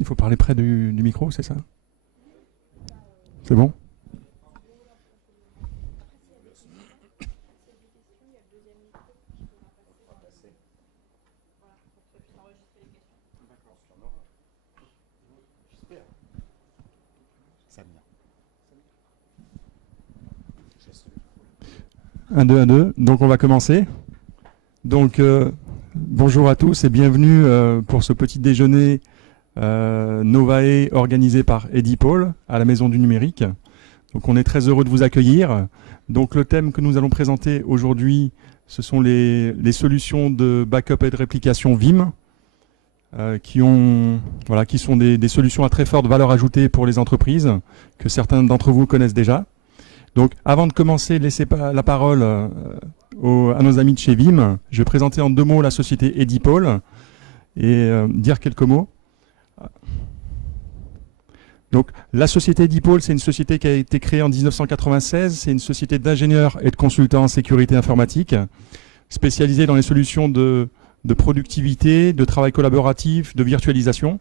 Il faut parler près du micro, c'est ça? C'est bon? Un, deux, un, deux. Donc on va commencer. Donc bonjour à tous et bienvenue pour ce petit déjeuner Novae organisé par Edipol à la Maison du Numérique. Donc on est très heureux de vous accueillir. Donc le thème que nous allons présenter aujourd'hui, ce sont les solutions de backup et de réplication Vim qui sont des solutions à très forte valeur ajoutée pour les entreprises que certains d'entre vous connaissent déjà. Donc, avant de commencer, laissez la parole à nos amis de chez Vim. Je vais présenter en deux mots la société Edipol et dire quelques mots. Donc, la société Edipol, c'est une société qui a été créée en 1996. C'est une société d'ingénieurs et de consultants en sécurité informatique, spécialisée dans les solutions de productivité, de travail collaboratif, de virtualisation.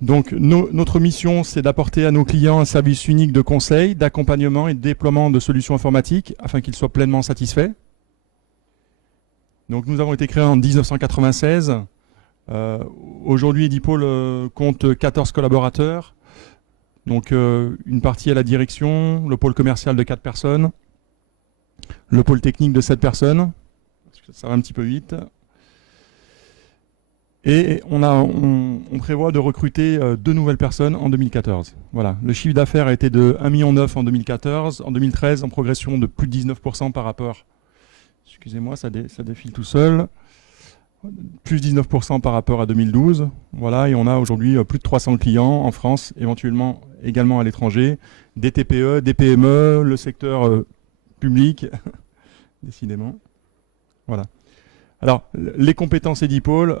Donc notre mission, c'est d'apporter à nos clients un service unique de conseil, d'accompagnement et de déploiement de solutions informatiques afin qu'ils soient pleinement satisfaits. Donc nous avons été créés en 1996. Aujourd'hui, Edipol compte 14 collaborateurs. Donc une partie à la direction, le pôle commercial de 4 personnes, le pôle technique de 7 personnes. Ça va un petit peu vite. Et on prévoit de recruter 2 nouvelles personnes en 2014. Voilà. Le chiffre d'affaires a été de 1,9 million en 2014. En 2013, en progression de plus de 19% par rapport... Excusez-moi, ça défile tout seul. Plus 19% par rapport à 2012. Voilà. Et on a aujourd'hui plus de 300 clients en France, éventuellement également à l'étranger. Des TPE, des PME, le secteur public, décidément. Voilà. Alors, les compétences Edipol,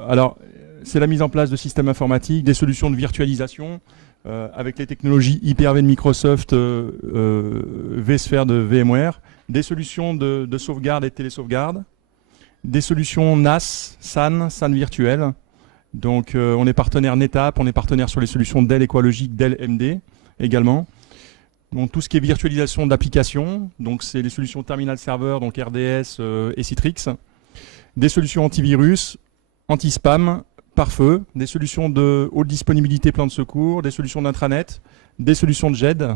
c'est la mise en place de systèmes informatiques, des solutions de virtualisation avec les technologies Hyper-V de Microsoft, vSphere de VMware, des solutions de sauvegarde et de télésauvegarde, des solutions NAS, SAN virtuel. Donc, on est partenaire NetApp, on est partenaire sur les solutions Dell Equalogic, Dell MD également. Donc, tout ce qui est virtualisation d'applications, donc c'est les solutions Terminal Server, donc RDS et Citrix. Des solutions antivirus, anti-spam, pare-feu, des solutions de haute disponibilité plan de secours, des solutions d'intranet, des solutions de GED,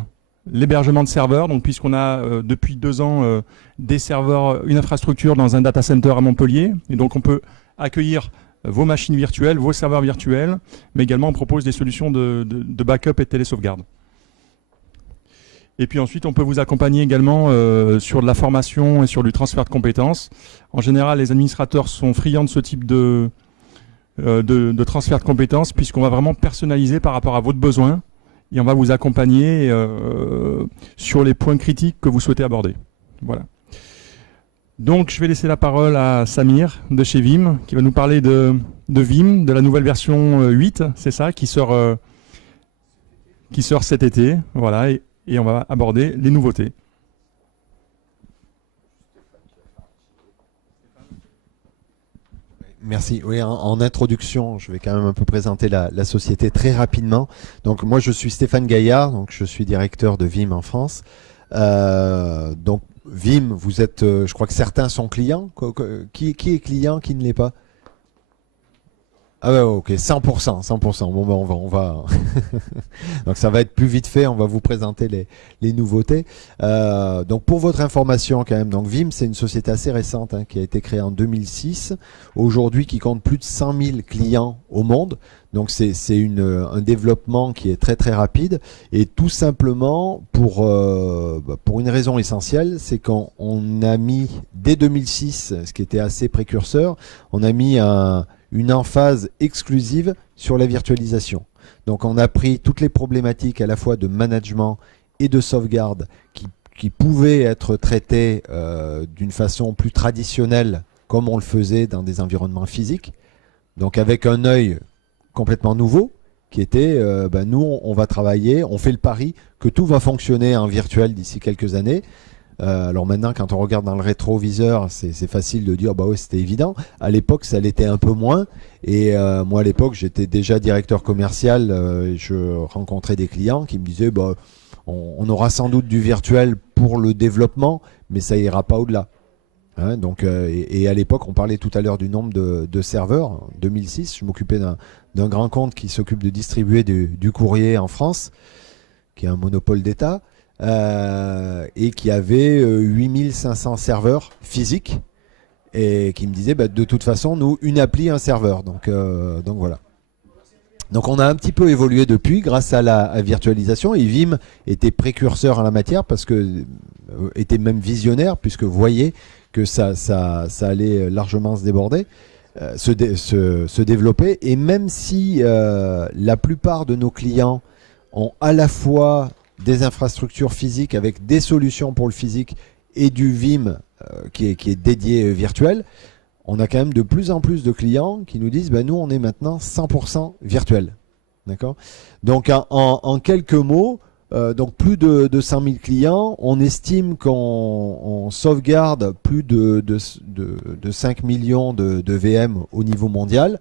l'hébergement de serveurs, donc puisqu'on a depuis 2 ans des serveurs, une infrastructure dans un data center à Montpellier, et donc on peut accueillir vos machines virtuelles, vos serveurs virtuels, mais également on propose des solutions de backup et de télésauvegarde. Et puis ensuite, on peut vous accompagner également sur de la formation et sur du transfert de compétences. En général, les administrateurs sont friands de ce type de transfert de compétences puisqu'on va vraiment personnaliser par rapport à votre besoin et on va vous accompagner sur les points critiques que vous souhaitez aborder. Voilà. Donc, je vais laisser la parole à Samir de chez Vim qui va nous parler de Vim, de la nouvelle version 8, c'est ça, qui sort cet été. Voilà. Et on va aborder les nouveautés. Merci. Oui, en introduction, je vais quand même un peu présenter la société très rapidement. Donc moi, je suis Stéphane Gaillard, donc je suis directeur de Vim en France. Donc Vim, vous êtes, je crois que certains sont clients. Qui est client, qui ne l'est pas? Ah ouais, ok, 100%. Bon, ben on va. Donc ça va être plus vite fait. On va vous présenter les nouveautés. Donc pour votre information quand même, donc Vim, c'est une société assez récente qui a été créée en 2006. Aujourd'hui, qui compte plus de 100 000 clients au monde. Donc c'est un développement qui est très très rapide et tout simplement pour une raison essentielle, c'est qu'on a mis dès 2006, ce qui était assez précurseur, on a mis une emphase exclusive sur la virtualisation. Donc on a pris toutes les problématiques à la fois de management et de sauvegarde qui pouvaient être traitées d'une façon plus traditionnelle comme on le faisait dans des environnements physiques. Donc avec un œil complètement nouveau qui était, nous on va travailler, on fait le pari que tout va fonctionner en virtuel d'ici quelques années. Alors maintenant, quand on regarde dans le rétroviseur, c'est facile de dire bah ouais, c'était évident. À l'époque, ça l'était un peu moins. Et moi, à l'époque, j'étais déjà directeur commercial. Et je rencontrais des clients qui me disaient bah, on aura sans doute du virtuel pour le développement, mais ça ira pas au-delà. Hein, donc, et à l'époque, on parlait tout à l'heure du nombre de serveurs. En 2006, je m'occupais d'un grand compte qui s'occupe de distribuer du courrier en France, qui est un monopole d'État. Et qui avait 8500 serveurs physiques et qui me disait bah, de toute façon nous une appli un serveur donc voilà. Donc on a un petit peu évolué depuis grâce à la virtualisation et Vim était précurseur en la matière parce que était même visionnaire puisque vous voyez que ça allait largement se déborder, se développer et même si la plupart de nos clients ont à la fois des infrastructures physiques avec des solutions pour le physique et du Vim qui est dédié virtuel, on a quand même de plus en plus de clients qui nous disent bah, nous on est maintenant 100% virtuel. D'accord ? Donc en quelques mots, donc plus de 100 000 clients, on estime qu'on sauvegarde plus de 5 millions de VM au niveau mondial.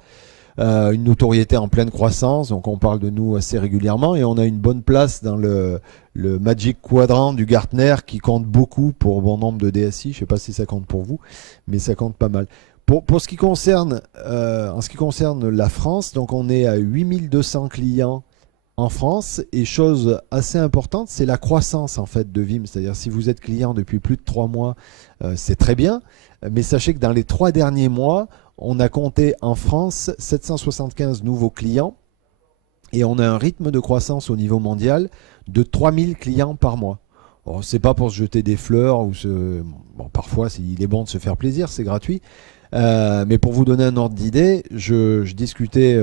Une notoriété en pleine croissance, donc on parle de nous assez régulièrement et on a une bonne place dans le Magic Quadrant du Gartner qui compte beaucoup pour bon nombre de DSI. Je ne sais pas si ça compte pour vous, mais ça compte pas mal. Pour ce qui concerne, en ce qui concerne la France, donc on est à 8200 clients en France et chose assez importante, c'est la croissance en fait de Vim. C'est-à-dire si vous êtes client depuis plus de 3 mois, c'est très bien, mais sachez que dans les 3 derniers mois, on a compté en France 775 nouveaux clients et on a un rythme de croissance au niveau mondial de 3000 clients par mois. Ce n'est pas pour se jeter des fleurs, ou bon, parfois il est bon de se faire plaisir, c'est gratuit. Mais pour vous donner un ordre d'idée, je discutais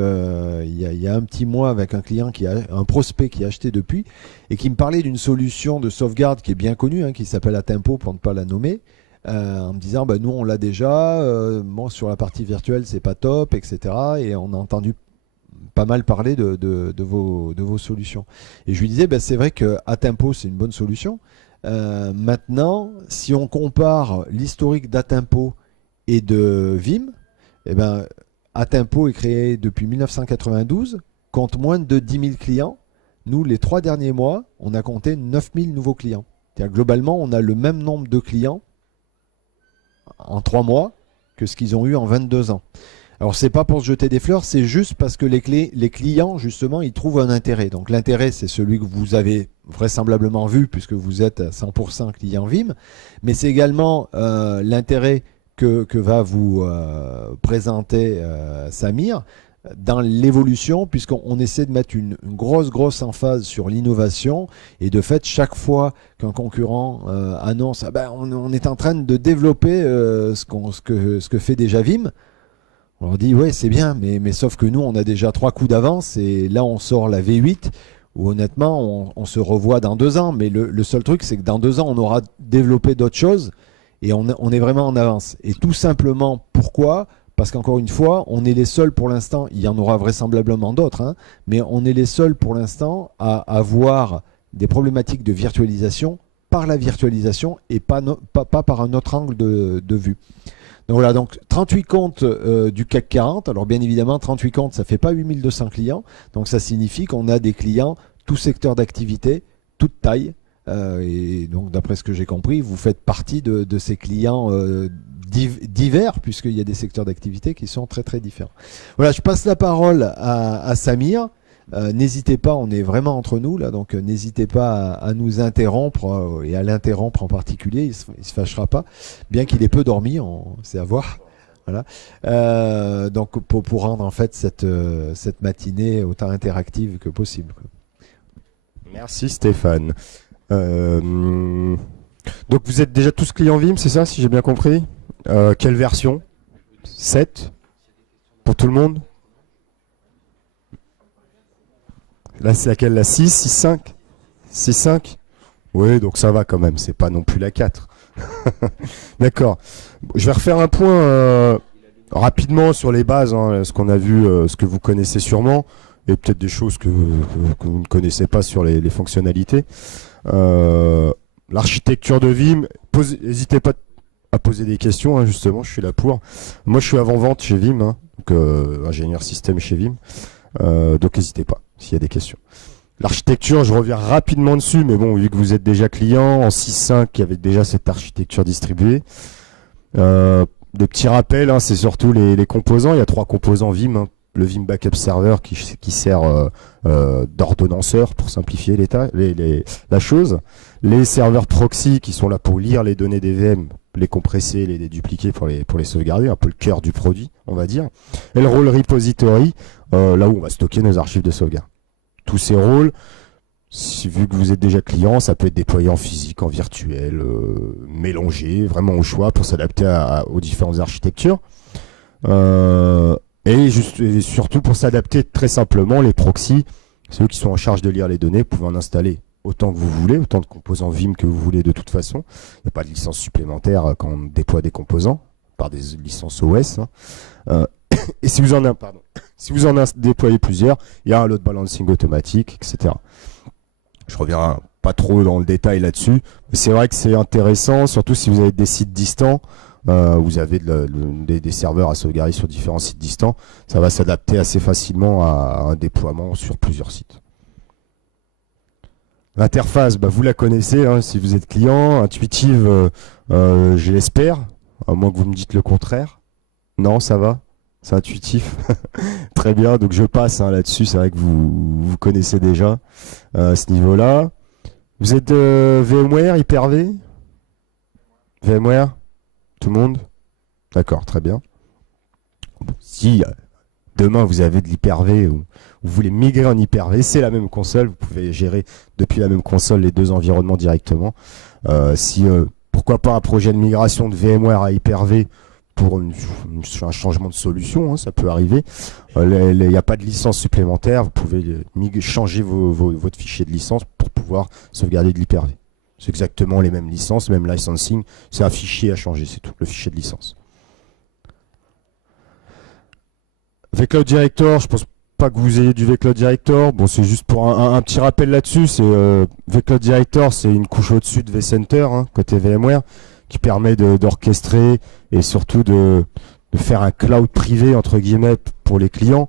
il y a un petit mois avec un client, un prospect qui a acheté depuis et qui me parlait d'une solution de sauvegarde qui est bien connue, hein, qui s'appelle Atempo pour ne pas la nommer. En me disant bah, nous on l'a déjà, bon, sur la partie virtuelle c'est pas top, etc. Et on a entendu pas mal parler de vos solutions. Et je lui disais bah, c'est vrai que Atempo c'est une bonne solution. Maintenant, si on compare l'historique d'Atempo et de Vim, eh ben, Atempo est créé depuis 1992, compte moins de 10 000 clients. Nous, les 3 derniers mois, on a compté 9 000 nouveaux clients. C'est-à-dire, globalement, on a le même nombre de clients en 3 mois que ce qu'ils ont eu en 22 ans. Alors c'est pas pour se jeter des fleurs, c'est juste parce que les clients justement ils trouvent un intérêt. Donc l'intérêt c'est celui que vous avez vraisemblablement vu puisque vous êtes à 100% client Vim, mais c'est également l'intérêt que va vous présenter Samir dans l'évolution, puisqu'on essaie de mettre une grosse emphase sur l'innovation, et de fait chaque fois qu'un concurrent annonce ah ben, on est en train de développer ce que fait déjà Vim, on leur dit ouais c'est bien, mais sauf que nous on a déjà 3 coups d'avance, et là on sort la V8 où honnêtement on se revoit dans 2 ans, mais le seul truc c'est que dans 2 ans on aura développé d'autres choses et on est vraiment en avance. Et tout simplement pourquoi ? Parce qu'encore une fois, on est les seuls pour l'instant, il y en aura vraisemblablement d'autres, hein, mais on est les seuls pour l'instant à avoir des problématiques de virtualisation par la virtualisation et pas par un autre angle de vue. Donc voilà, donc 38 comptes du CAC 40. Alors bien évidemment, 38 comptes, ça ne fait pas 8200 clients. Donc ça signifie qu'on a des clients, tout secteur d'activité, toute taille. Et donc d'après ce que j'ai compris, vous faites partie de ces clients divers, puisqu'il y a des secteurs d'activité qui sont très très différents. Voilà, je passe la parole à Samir. N'hésitez pas, on est vraiment entre nous là, donc n'hésitez pas à nous interrompre et à l'interrompre en particulier, il se fâchera pas, bien qu'il ait peu dormi, c'est à voir. Voilà. Donc pour rendre en fait cette matinée autant interactive que possible. Merci Stéphane. Donc vous êtes déjà tous clients Vim, c'est ça, si j'ai bien compris? Quelle version? 7 pour tout le monde? Là c'est laquelle? La 6, 6.5? 6.5? Oui, donc ça va quand même, c'est pas non plus la 4. D'accord. Je vais refaire un point rapidement sur les bases, hein, ce qu'on a vu, ce que vous connaissez sûrement, et peut-être des choses que vous ne connaissez pas sur les fonctionnalités. l'architecture de Vim, n'hésitez pas à poser des questions, hein, justement, je suis là pour. Moi, je suis avant-vente chez Vim, hein, donc ingénieur système chez Vim, donc n'hésitez pas s'il y a des questions. L'architecture, je reviens rapidement dessus, mais bon, vu que vous êtes déjà client, en 6.5, il y avait déjà cette architecture distribuée. De petits rappels, hein, c'est surtout les composants. Il y a 3 composants Vim, hein. Le Vim Backup Server qui sert d'ordonnanceur pour simplifier la chose. Les serveurs proxy qui sont là pour lire les données des VM, les compresser, les dédupliquer pour les sauvegarder, un peu le cœur du produit, on va dire. Et le rôle repository, là où on va stocker nos archives de sauvegarde. Tous ces rôles, vu que vous êtes déjà client, ça peut être déployé en physique, en virtuel, mélangé, vraiment au choix pour s'adapter aux différentes architectures. Et surtout pour s'adapter très simplement, les proxys, ceux qui sont en charge de lire les données, vous pouvez en installer autant que vous voulez, autant de composants Vim que vous voulez de toute façon. Il n'y a pas de licence supplémentaire quand on déploie des composants, par des licences OS. Hein. Et si vous en déployez plusieurs, il y a un load balancing automatique, etc. Je reviens pas trop dans le détail là-dessus, mais c'est vrai que c'est intéressant, surtout si vous avez des sites distants. Vous avez des serveurs à sauvegarder sur différents sites distants, ça va s'adapter assez facilement à un déploiement sur plusieurs sites. L'interface, vous la connaissez, hein, si vous êtes client, intuitive, je l'espère, à moins que vous me dites le contraire. Non, ça va, c'est intuitif. Très bien, donc je passe hein, là-dessus, c'est vrai que vous connaissez déjà à ce niveau-là. Vous êtes VMware, Hyper-V? VMware? Tout le monde? D'accord, très bien. Bon, si demain vous avez de l'Hyper-V ou vous voulez migrer en Hyper-V, c'est la même console, vous pouvez gérer depuis la même console les 2 environnements directement. Pourquoi pas un projet de migration de VMware à Hyper-V pour un changement de solution, hein, ça peut arriver. Il n'y a pas de licence supplémentaire, vous pouvez changer votre fichier de licence pour pouvoir sauvegarder de l'Hyper-V. C'est exactement les mêmes licences, même licensing, c'est un fichier à changer, c'est tout, le fichier de licence. vCloud Director, je pense pas que vous ayez du vCloud Director. Bon, c'est juste pour un petit rappel là-dessus. vCloud Director, c'est une couche au-dessus de vCenter, hein, côté VMware, qui permet d'orchestrer et surtout de faire un cloud privé, entre guillemets, pour les clients.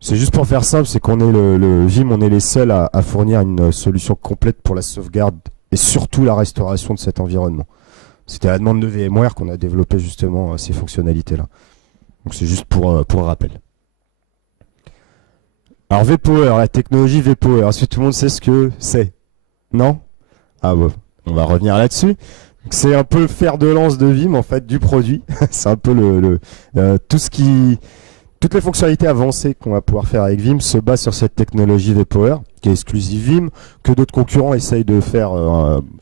C'est juste pour faire simple, c'est qu'on est le Vim, on est les seuls à fournir une solution complète pour la sauvegarde et surtout la restauration de cet environnement. C'était à la demande de VMware qu'on a développé justement ces fonctionnalités-là. Donc c'est juste pour rappel. Alors vPower, la technologie vPower, est-ce que tout le monde sait ce que c'est? Non? Ah bon, on va revenir là-dessus. C'est un peu le fer de lance de Vim en fait du produit. C'est un peu toutes les fonctionnalités avancées qu'on va pouvoir faire avec Vim se basent sur cette technologie vPower, qui est exclusive Vim, que d'autres concurrents essayent de faire,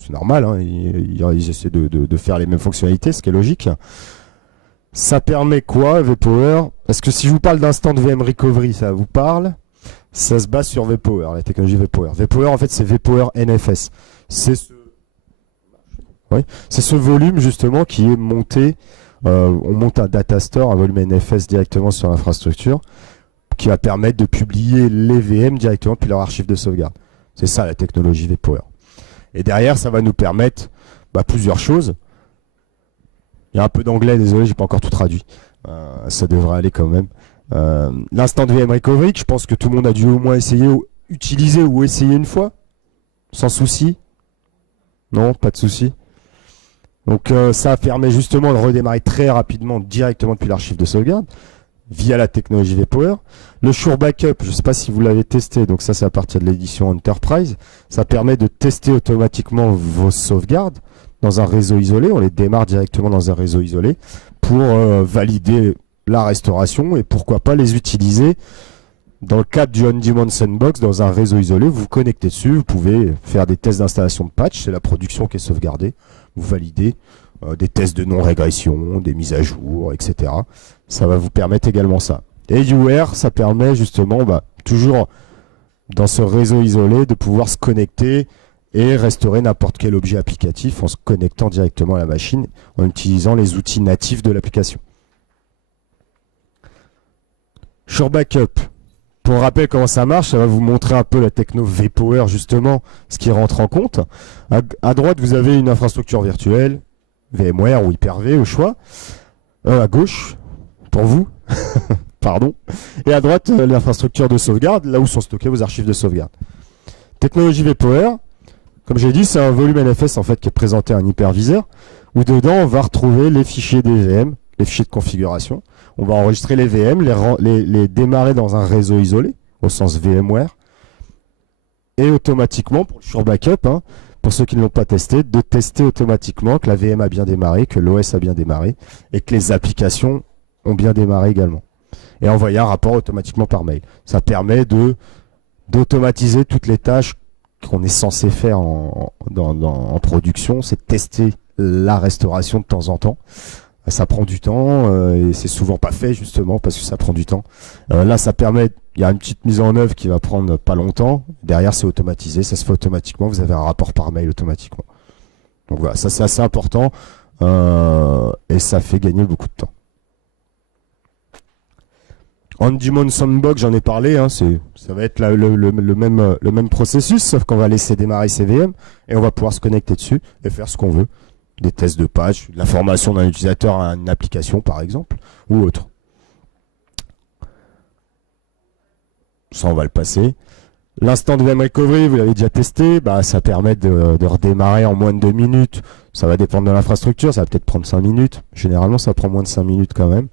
c'est normal, hein, ils essaient de faire les mêmes fonctionnalités, ce qui est logique. Ça permet quoi, vPower? Est-ce que si je vous parle d'instant VM recovery, ça vous parle? Ça se base sur vPower, la technologie vPower. vPower, en fait, c'est vPower NFS. C'est ce volume, justement, qui est monté. On monte un data store, un volume NFS directement sur l'infrastructure, qui va permettre de publier les VM directement depuis leur archive de sauvegarde. C'est ça la technologie vPower. Et derrière, ça va nous permettre plusieurs choses. Il y a un peu d'anglais, désolé, j'ai pas encore tout traduit. Ça devrait aller quand même. L'instant de VM recovery, je pense que tout le monde a dû au moins utiliser ou essayer une fois, sans souci. Non, pas de souci. Donc ça permet justement de redémarrer très rapidement directement depuis l'archive de sauvegarde via la technologie vPower. Le Sure Backup, je ne sais pas si vous l'avez testé, donc ça c'est à partir de l'édition Enterprise. Ça permet de tester automatiquement vos sauvegardes dans un réseau isolé. On les démarre directement dans un réseau isolé pour valider la restauration et pourquoi pas les utiliser dans le cadre du On-Demand Sandbox dans un réseau isolé. Vous vous connectez dessus, vous pouvez faire des tests d'installation de patch, c'est la production qui est sauvegardée. Vous validez des tests de non-régression, des mises à jour, etc. Ça va vous permettre également ça. Et UR, ça permet justement, toujours dans ce réseau isolé, de pouvoir se connecter et restaurer n'importe quel objet applicatif en se connectant directement à la machine, en utilisant les outils natifs de l'application. Sure Backup. Pour rappel comment ça marche, ça va vous montrer un peu la techno vPower justement, ce qui rentre en compte. À droite, vous avez une infrastructure virtuelle, VMware ou Hyper-V au choix. À gauche, pour vous, pardon. Et à droite, l'infrastructure de sauvegarde, là où sont stockées vos archives de sauvegarde. Technologie vPower, comme j'ai dit, c'est un volume NFS en fait qui est présenté à un hyperviseur, où dedans on va retrouver les fichiers des VM, les fichiers de configuration. On va enregistrer les VM, les démarrer dans un réseau isolé, au sens VMware, et automatiquement, sur backup, hein, pour ceux qui ne l'ont pas testé, de tester automatiquement que la VM a bien démarré, que l'OS a bien démarré, et que les applications ont bien démarré également. Et envoyer un rapport automatiquement par mail. Ça permet d'automatiser toutes les tâches qu'on est censé faire en production, c'est de tester la restauration de temps en temps. Ça prend du temps et c'est souvent pas fait justement parce que ça prend du temps. Là, ça permet, il y a une petite mise en œuvre qui va prendre pas longtemps. Derrière, c'est automatisé, ça se fait automatiquement. Vous avez un rapport par mail automatiquement. Donc voilà, ça c'est assez important et ça fait gagner beaucoup de temps. On-Demand Sandbox, j'en ai parlé, hein, ça va être le même processus, sauf qu'on va laisser démarrer ces VM et on va pouvoir se connecter dessus et faire ce qu'on veut. Des tests de page, de la formation d'un utilisateur à une application par exemple, ou autre. Ça, on va le passer. L'instant de VM Recovery, vous l'avez déjà testé, ça permet de redémarrer en moins de 2 minutes. Ça va dépendre de l'infrastructure, ça va peut-être prendre 5 minutes. Généralement, ça prend moins de 5 minutes quand même.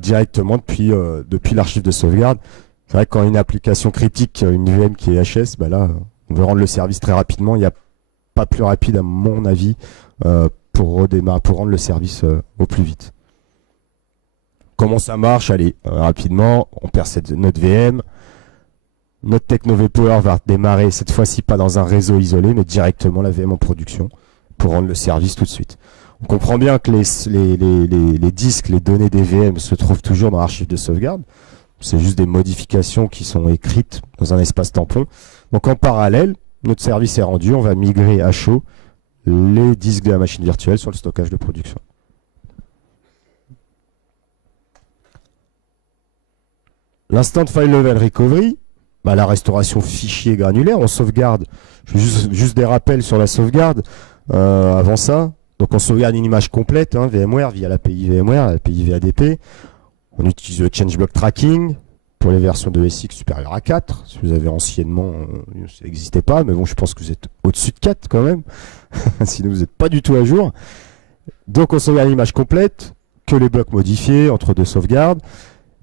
Directement depuis l'archive de sauvegarde. C'est vrai que quand une application critique, une VM qui est HS, là, on veut rendre le service très rapidement. Il n'y a pas plus rapide à mon avis pour rendre le service au plus vite. Comment ça marche? Allez, rapidement, on perd notre VM. Notre Techno vPower va démarrer, cette fois-ci pas dans un réseau isolé, mais directement la VM en production pour rendre le service tout de suite. On comprend bien que les disques, les données des VM se trouvent toujours dans l'archive de sauvegarde. C'est juste des modifications qui sont écrites dans un espace tampon. Donc en parallèle, notre service est rendu, on va migrer à chaud les disques de la machine virtuelle sur le stockage de production. L'instant file level recovery, la restauration fichier granulaire, on sauvegarde. Je fais juste des rappels sur la sauvegarde avant ça. Donc on sauvegarde une image complète, hein, VMware via l'API VMware, l'API VADP. On utilise le changeblock tracking pour les versions de SX supérieures à 4. Si vous avez anciennement, ça n'existait pas, mais bon, je pense que vous êtes au-dessus de 4 quand même. Sinon, vous n'êtes pas du tout à jour. Donc on sauvegarde l'image complète, que les blocs modifiés entre deux sauvegardes.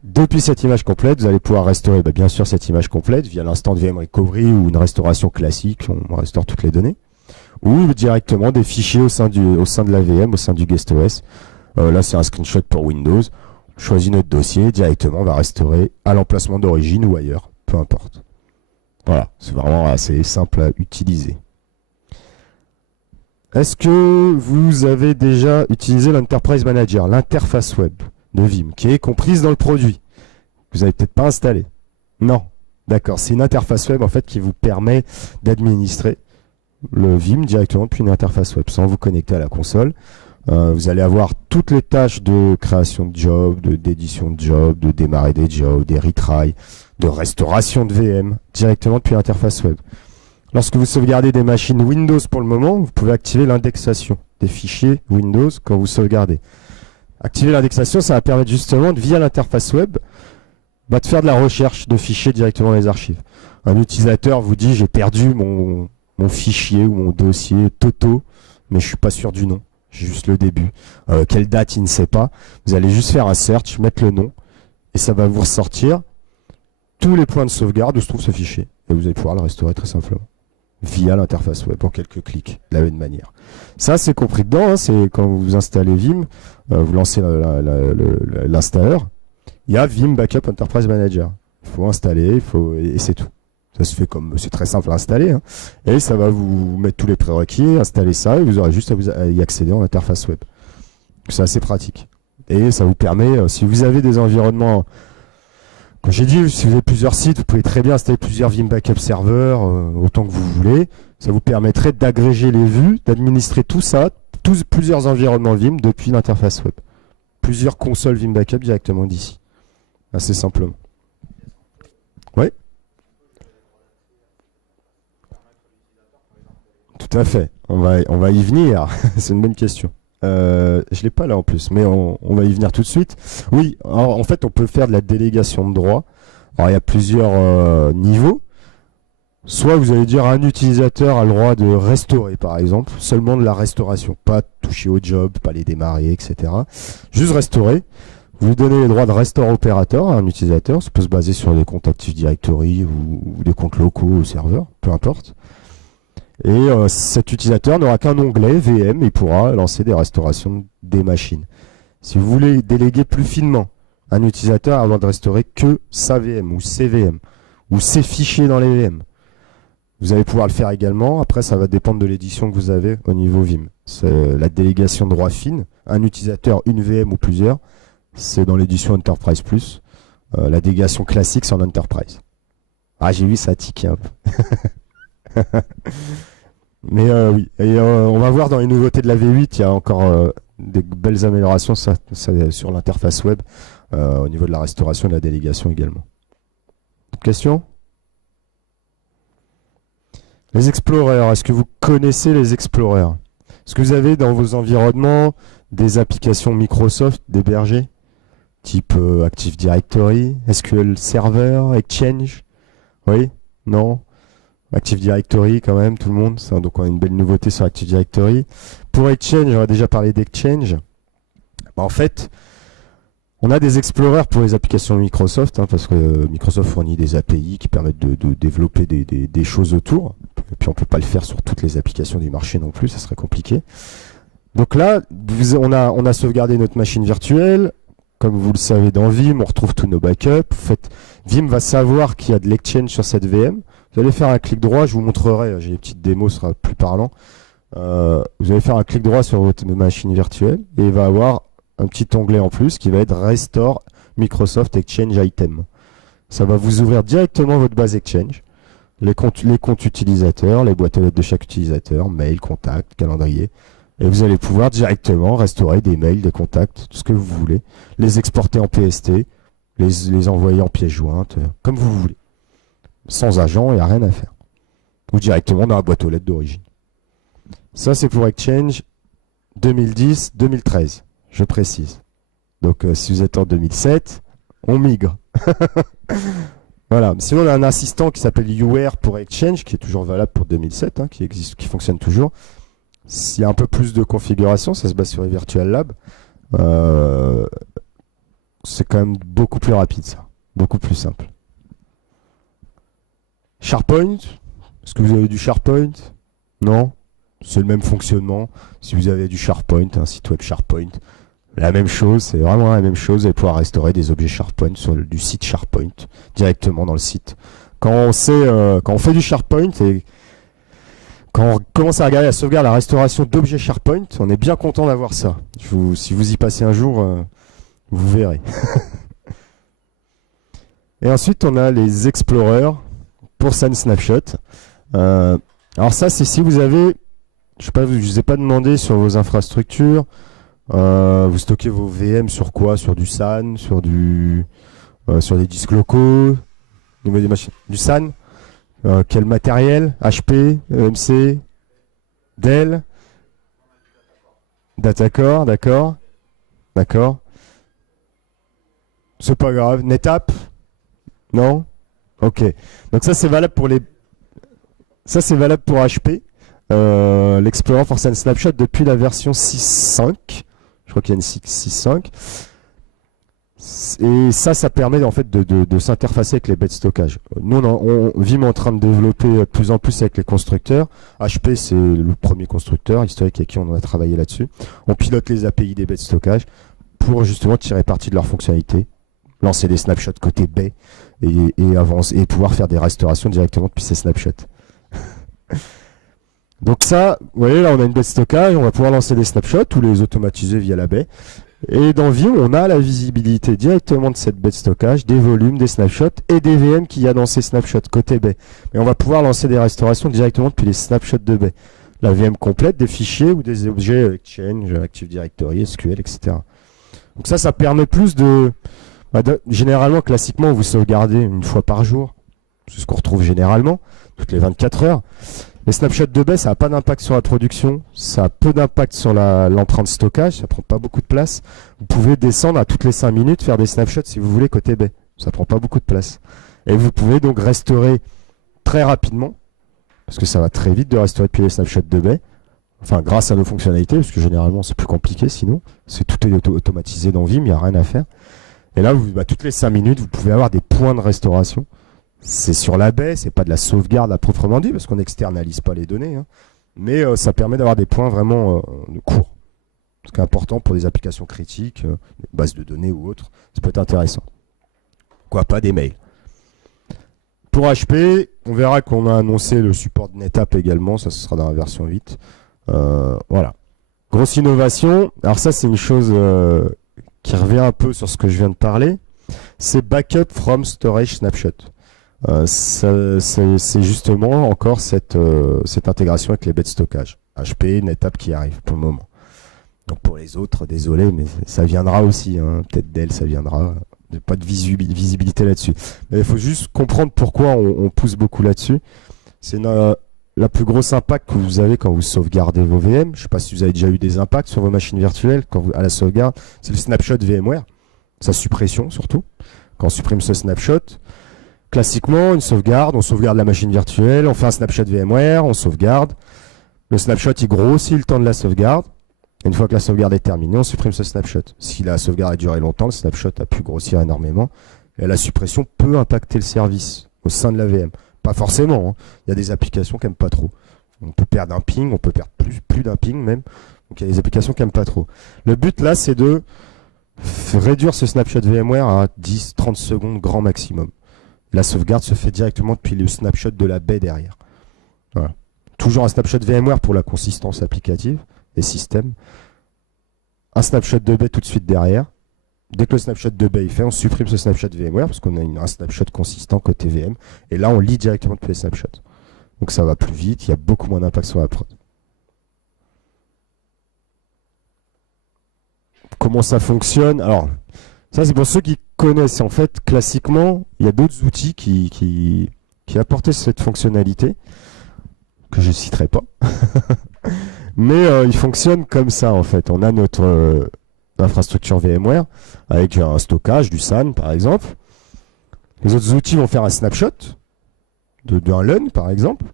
Depuis cette image complète, vous allez pouvoir restaurer bien sûr cette image complète via l'instant de VM Recovery ou une restauration classique, on restaure toutes les données. Ou directement des fichiers au sein de la VM, au sein du guest OS. Là, c'est un screenshot pour Windows. On choisit notre dossier, directement, on va restaurer à l'emplacement d'origine ou ailleurs, peu importe. Voilà, c'est vraiment assez simple à utiliser. Est-ce que vous avez déjà utilisé l'Enterprise Manager, l'interface web de Vim, qui est comprise dans le produit? Vous n'avez peut-être pas installé. Non, d'accord, c'est une interface web en fait qui vous permet d'administrer le Vim directement depuis une interface web sans vous connecter à la console. Vous allez avoir toutes les tâches de création de job, d'édition de job, de démarrer des jobs, des retries, de restauration de VM directement depuis l'interface web. Lorsque vous sauvegardez des machines Windows pour le moment, vous pouvez activer l'indexation des fichiers Windows quand vous sauvegardez. Activer l'indexation, ça va permettre justement, via l'interface web, de faire de la recherche de fichiers directement dans les archives. Un utilisateur vous dit « j'ai perdu mon fichier ou mon dossier Toto, mais je suis pas sûr du nom. J'ai juste le début. Quelle date, il ne sait pas. » Vous allez juste faire un search, mettre le nom, et ça va vous ressortir tous les points de sauvegarde où se trouve ce fichier. Et vous allez pouvoir le restaurer très simplement via l'interface web en quelques clics, de la même manière. Ça, c'est compris dedans, hein, c'est quand vous installez Vim, vous lancez l'installeur, il y a Vim Backup Enterprise Manager. Il faut installer, et c'est tout. Ça se fait comme, c'est très simple à installer, hein, et ça va vous mettre tous les prérequis, installer ça, et vous aurez juste à y accéder en interface web. C'est assez pratique. Et ça vous permet, si vous avez des environnements, comme j'ai dit, si vous avez plusieurs sites, vous pouvez très bien installer plusieurs Vim Backup serveurs, autant que vous voulez. Ça vous permettrait d'agréger les vues, d'administrer tout ça, plusieurs environnements Vim depuis l'interface web. Plusieurs consoles Vim Backup directement d'ici. Assez simplement. Tout à fait. On va y venir. C'est une bonne question. Je l'ai pas là en plus, mais on va y venir tout de suite. Oui, en fait, on peut faire de la délégation de droit. Alors, il y a plusieurs niveaux. Soit vous allez dire un utilisateur a le droit de restaurer, par exemple, seulement de la restauration, pas toucher au job, pas les démarrer, etc. Juste restaurer. Vous lui donnez les droits de restore opérateur à un utilisateur. Ça peut se baser sur des comptes Active Directory ou des comptes locaux au serveur, peu importe. Et cet utilisateur n'aura qu'un onglet VM et pourra lancer des restaurations des machines. Si vous voulez déléguer plus finement, un utilisateur a le droit de restaurer que sa VM ou ses VM ou ses fichiers dans les VM. Vous allez pouvoir le faire également. Après, ça va dépendre de l'édition que vous avez au niveau Vim. C'est la délégation de droit fine. Un utilisateur, une VM ou plusieurs, c'est dans l'édition Enterprise Plus. La délégation classique, c'est en Enterprise. Ah, j'ai vu ça a tiqué un peu. Mais oui, et on va voir dans les nouveautés de la V8, il y a encore des belles améliorations sur l'interface web, au niveau de la restauration et de la délégation également. D'autres questions ? Les Explorers, est-ce que vous connaissez les Explorers? Est-ce que vous avez dans vos environnements des applications Microsoft débergées, type Active Directory, SQL Server, Exchange? Oui? Non? Active Directory quand même, tout le monde. Donc on a une belle nouveauté sur Active Directory. Pour Exchange, j'aurais déjà parlé d'Exchange. En fait, on a des Explorers pour les applications Microsoft, parce que Microsoft fournit des API qui permettent de développer des choses autour. Et puis on ne peut pas le faire sur toutes les applications du marché non plus, ça serait compliqué. Donc là, on a sauvegardé notre machine virtuelle. Comme vous le savez dans Vim, on retrouve tous nos backups. En fait, Vim va savoir qu'il y a de l'Exchange sur cette VM. Vous allez faire un clic droit, je vous montrerai, j'ai des petites démos, ce sera plus parlant. Vous allez faire un clic droit sur votre machine virtuelle et il va avoir un petit onglet en plus qui va être Restore Microsoft Exchange Item. Ça va vous ouvrir directement votre base Exchange, les comptes utilisateurs, les boîtes aux lettres de chaque utilisateur, mail, contact, calendrier. Et vous allez pouvoir directement restaurer des mails, des contacts, tout ce que vous voulez, les exporter en PST, les envoyer en pièce jointe, comme vous voulez. Sans agent, il n'y a rien à faire. Ou directement dans la boîte aux lettres d'origine. Ça, c'est pour Exchange 2010-2013, je précise. Donc, si vous êtes en 2007, on migre. Voilà. Sinon, on a un assistant qui s'appelle UR pour Exchange, qui est toujours valable pour 2007, qui existe, qui fonctionne toujours. S'il y a un peu plus de configuration, ça se base sur les Virtual Lab. C'est quand même beaucoup plus rapide, ça. Beaucoup plus simple. SharePoint, est-ce que vous avez du SharePoint? Non? C'est le même fonctionnement. Si vous avez du SharePoint, un site web SharePoint, la même chose, c'est vraiment la même chose. Vous allez pouvoir restaurer des objets SharePoint sur du site SharePoint, directement dans le site. Quand on fait du SharePoint et quand on commence à regarder la sauvegarde, la restauration d'objets SharePoint, on est bien content d'avoir ça. Si vous y passez un jour, vous verrez. Et ensuite, on a les Explorers pour Sun Snapshot. Alors ça, c'est si vous avez, je vous ai pas demandé sur vos infrastructures, vous stockez vos VM sur quoi? Sur du SAN, sur des disques locaux, au niveau des machines. Du SAN, quel matériel? HP, EMC, Dell, Datacore, d'accord. C'est pas grave. NetApp? Non? Ok. Donc ça c'est valable pour HP. L'Explorer for Sun Snapshot depuis la version 6.5. Je crois qu'il y a une 6.5. Et ça permet en fait de s'interfacer avec les baies de stockage. Nous, Vim est en train de développer de plus en plus avec les constructeurs. HP, c'est le premier constructeur historique avec qui on a travaillé là-dessus. On pilote les API des baies de stockage pour justement tirer parti de leurs fonctionnalités, lancer des snapshots côté baie et avancer et pouvoir faire des restaurations directement depuis ces snapshots. Donc ça, vous voyez, là on a une baie de stockage, on va pouvoir lancer des snapshots ou les automatiser via la baie. Et dans Vim, on a la visibilité directement de cette baie de stockage, des volumes, des snapshots et des VM qu'il y a dans ces snapshots côté baie. Mais on va pouvoir lancer des restaurations directement depuis les snapshots de baie. La VM complète, des fichiers ou des objets Exchange, Active Directory, SQL, etc. Donc ça permet plus généralement, classiquement, vous sauvegardez une fois par jour. C'est ce qu'on retrouve généralement, toutes les 24 heures. Les snapshots de baie, ça n'a pas d'impact sur la production, ça a peu d'impact sur l'empreinte stockage, ça prend pas beaucoup de place. Vous pouvez descendre à toutes les 5 minutes, faire des snapshots si vous voulez côté baie. Ça prend pas beaucoup de place. Et vous pouvez donc restaurer très rapidement, parce que ça va très vite de restaurer depuis les snapshots de baie. Enfin, grâce à nos fonctionnalités, parce que généralement c'est plus compliqué sinon. Tout est automatisé dans Vim, il n'y a rien à faire. Et là, toutes les 5 minutes, vous pouvez avoir des points de restauration. C'est sur la baie, c'est pas de la sauvegarde à proprement dit, parce qu'on n'externalise pas les données. Hein. Mais ça permet d'avoir des points vraiment courts. Ce qui est important pour des applications critiques, bases de données ou autres, ça peut être intéressant. Quoi, pas des mails. Pour HP, on verra qu'on a annoncé le support de NetApp également, ça ce sera dans la version 8. Voilà. Grosse innovation. Alors ça, c'est une chose qui revient un peu sur ce que je viens de parler. C'est Backup from Storage Snapshot. C'est justement encore cette intégration avec les baies de stockage. HP, NetApp qui arrive pour le moment. Donc pour les autres, désolé, mais ça viendra aussi. Hein. Peut-être Dell, ça viendra. Pas de visibilité là-dessus. Mais il faut juste comprendre pourquoi on pousse beaucoup là-dessus. C'est la plus grosse impact que vous avez quand vous sauvegardez vos VM. Je ne sais pas si vous avez déjà eu des impacts sur vos machines virtuelles à la sauvegarde. C'est le snapshot VMware, sa suppression surtout. Quand on supprime ce snapshot, classiquement, une sauvegarde, on sauvegarde la machine virtuelle, on fait un snapshot VMware, on sauvegarde. Le snapshot, il grossit le temps de la sauvegarde. Et une fois que la sauvegarde est terminée, on supprime ce snapshot. Si la sauvegarde a duré longtemps, le snapshot a pu grossir énormément. Et la suppression peut impacter le service au sein de la VM. Pas forcément. Hein. Il y a des applications qui n'aiment pas trop. On peut perdre un ping, on peut perdre plus d'un ping même. Donc il y a des applications qui n'aiment pas trop. Le but là, c'est de réduire ce snapshot VMware à 10-30 secondes grand maximum. La sauvegarde se fait directement depuis le snapshot de la baie derrière. Voilà. Toujours un snapshot VMware pour la consistance applicative et système. Un snapshot de baie tout de suite derrière. Dès que le snapshot de baie est fait, on supprime ce snapshot VMware parce qu'on a un snapshot consistant côté VM. Et là, on lit directement depuis les snapshots. Donc ça va plus vite, il y a beaucoup moins d'impact sur la prod. Comment ça fonctionne? Alors, ça c'est pour ceux qui connaissent. En fait, classiquement, il y a d'autres outils qui apportaient cette fonctionnalité, que je ne citerai pas. Mais il fonctionne comme ça, en fait. On a notre infrastructure VMware, avec un stockage, du SAN, par exemple. Les autres outils vont faire un snapshot d'un LUN, par exemple.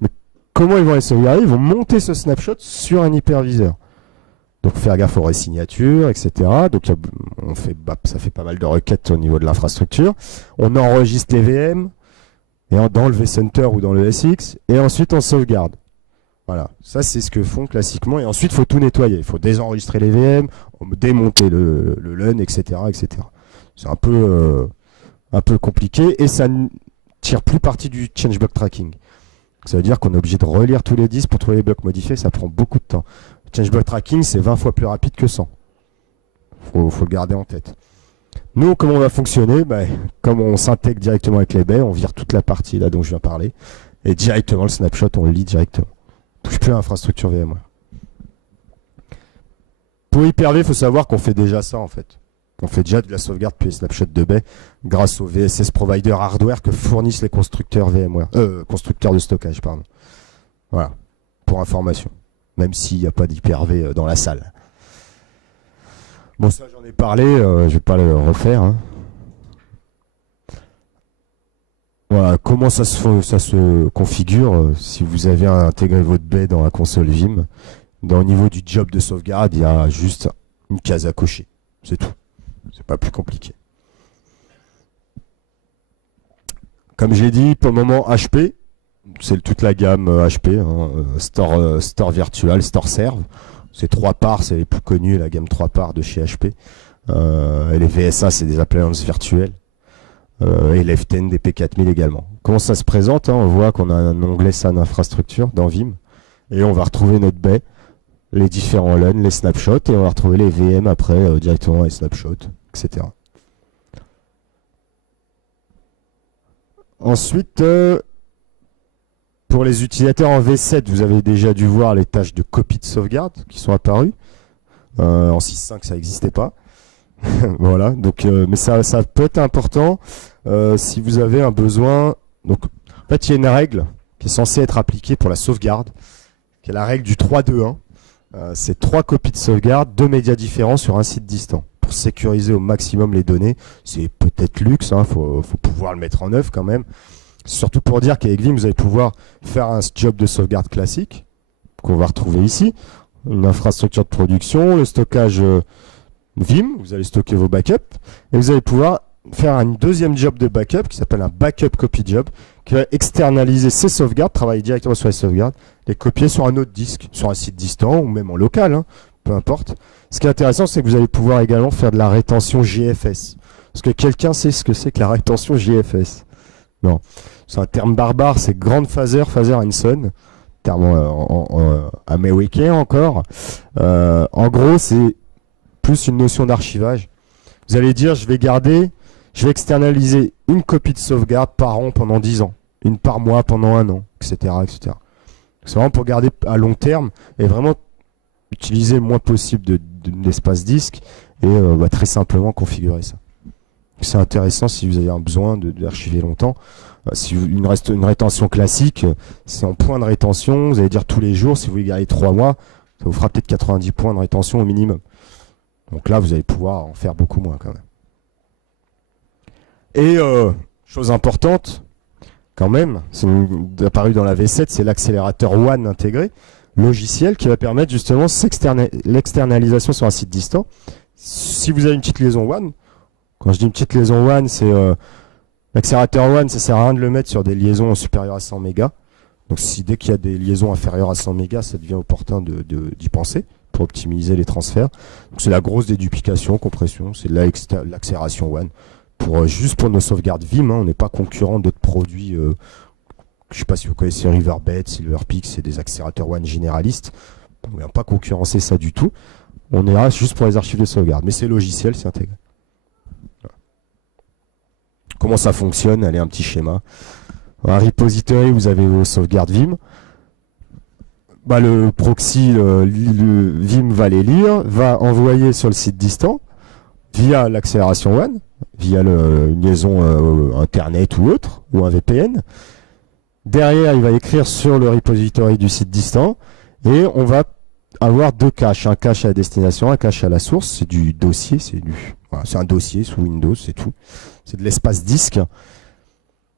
Mais comment ils vont les sauvegarder? Ils vont monter ce snapshot sur un hyperviseur. Donc faire gaffe aux resignatures, etc. Donc ça fait pas mal de requêtes au niveau de l'infrastructure. On enregistre les VM dans le vCenter ou dans le SX, et ensuite on sauvegarde. Voilà, ça c'est ce que font classiquement. Et ensuite, il faut tout nettoyer. Il faut désenregistrer les VM, démonter le LUN, etc., etc. C'est un peu compliqué et ça ne tire plus parti du change block tracking. Ça veut dire qu'on est obligé de relire tous les disques pour trouver les blocs modifiés. Ça prend beaucoup de temps. Le change block tracking, c'est 20 fois plus rapide que 100. Faut le garder en tête. Nous, comment on va fonctionner? Comme on s'intègre directement avec les baies, on vire toute la partie là dont je viens de parler. Et directement, le snapshot, on le lit directement. Touche plus à l'infrastructure VMware. Pour Hyper-V, il faut savoir qu'on fait déjà ça en fait. On fait déjà de la sauvegarde depuis les snapshots de baie grâce au VSS provider hardware que fournissent les constructeurs VMware, constructeurs de stockage, pardon. Voilà, pour information. Même s'il n'y a pas d'Hyper-V dans la salle. Bon, ça j'en ai parlé, je ne vais pas le refaire. Hein. Voilà, comment ça se configure si vous avez intégré votre baie dans la console Vim. Au niveau du job de sauvegarde, il y a juste une case à cocher. C'est tout. C'est pas plus compliqué. Comme j'ai dit, pour le moment, HP, c'est toute la gamme HP, hein, Store Virtual, Store Serve. C'est 3 parts, c'est les plus connus, la gamme 3 parts de chez HP. Et les VSA, c'est des appliances virtuelles. Et l'F10 des P4000 également. Comment ça se présente, hein? On voit qu'on a un onglet SAN infrastructure dans Vim et on va retrouver notre baie, les différents LUN, les snapshots et on va retrouver les VM après directement les snapshots, etc. Ensuite, pour les utilisateurs en V7, vous avez déjà dû voir les tâches de copie de sauvegarde qui sont apparues. En 6.5, ça n'existait pas. Voilà, donc mais ça peut être important si vous avez un besoin. Donc en fait, il y a une règle qui qui est censée être appliquée pour la sauvegarde, qui est la règle du 3-2-1. C'est 3 copies de sauvegarde, 2 médias différents sur un site distant. Pour sécuriser au maximum les données, c'est peut-être luxe, faut pouvoir le mettre en œuvre quand même. Surtout pour dire qu'avec Vim, vous allez pouvoir faire un job de sauvegarde classique, qu'on va retrouver ici, une infrastructure de production, le stockage Vim, vous allez stocker vos backups, et vous allez pouvoir faire un deuxième job de backup qui s'appelle un backup copy job, qui va externaliser ces sauvegardes, travailler directement sur les sauvegardes, les copier sur un autre disque, sur un site distant ou même en local, peu importe. Ce qui est intéressant, c'est que vous allez pouvoir également faire de la rétention GFS. Est-ce que quelqu'un sait ce que c'est que la rétention GFS? Non. C'est un terme barbare, c'est Grand Phaser Hanson, terme américain encore. En gros, c'est plus une notion d'archivage. Vous allez dire, je vais externaliser une copie de sauvegarde par an pendant 10 ans, une par mois pendant 1 an, etc., etc. C'est vraiment pour garder à long terme et vraiment utiliser le moins possible d'espace disque et très simplement configurer ça. C'est intéressant si vous avez un besoin d'archiver longtemps. Si une rétention classique, c'est en points de rétention, vous allez dire tous les jours, si vous voulez garder 3 mois, ça vous fera peut-être 90 points de rétention au minimum. Donc là, vous allez pouvoir en faire beaucoup moins quand même. Et chose importante, quand même, c'est apparu dans la V7, c'est l'accélérateur WAN intégré, logiciel qui va permettre justement l'externalisation sur un site distant. Si vous avez une petite liaison WAN, quand je dis une petite liaison WAN, c'est l'accélérateur WAN, ça sert à rien de le mettre sur des liaisons supérieures à 100 mégas. Donc dès qu'il y a des liaisons inférieures à 100 mégas, ça devient opportun d'y penser pour optimiser les transferts. Donc c'est la grosse déduplication, compression, c'est l'accélération WAN. Juste pour nos sauvegardes Vim, on n'est pas concurrent d'autres produits. Je ne sais pas si vous connaissez Riverbed, Silverpeak, c'est des accélérateurs WAN généralistes. On ne vient pas concurrencer ça du tout. On est là juste pour les archives de sauvegarde. Mais c'est logiciel, c'est intégré. Voilà. Comment ça fonctionne? Allez, un petit schéma. Un repository, vous avez vos sauvegardes Vim. Le proxy, le Vim va les lire, va envoyer sur le site distant via l'accélération WAN, via une liaison Internet ou autre, ou un VPN. Derrière, il va écrire sur le repository du site distant et on va avoir 2 caches. Un cache à la destination, un cache à la source. C'est du dossier, c'est un dossier sous Windows, c'est tout. C'est de l'espace disque.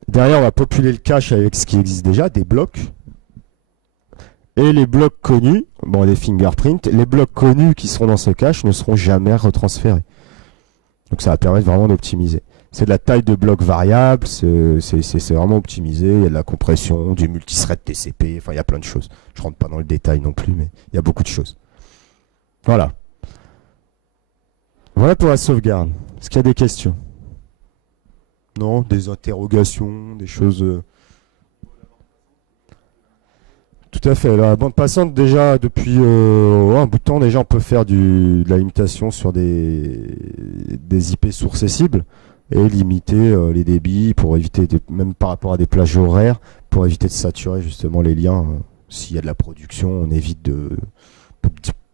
Derrière, on va populer le cache avec ce qui existe déjà, des blocs. Et les blocs connus, les fingerprints, les blocs connus qui seront dans ce cache ne seront jamais retransférés. Donc ça va permettre vraiment d'optimiser. C'est de la taille de bloc variable, c'est vraiment optimisé, il y a de la compression, du multithread TCP, enfin il y a plein de choses. Je rentre pas dans le détail non plus, mais il y a beaucoup de choses. Voilà. Voilà pour la sauvegarde. Est-ce qu'il y a des questions? Non? Des interrogations, des choses... Tout à fait. La bande passante, déjà, depuis un bout de temps, déjà, on peut faire de la limitation sur des IP sources et cibles et limiter les débits pour éviter, même par rapport à des plages horaires, pour éviter de saturer justement les liens. S'il y a de la production, on évite on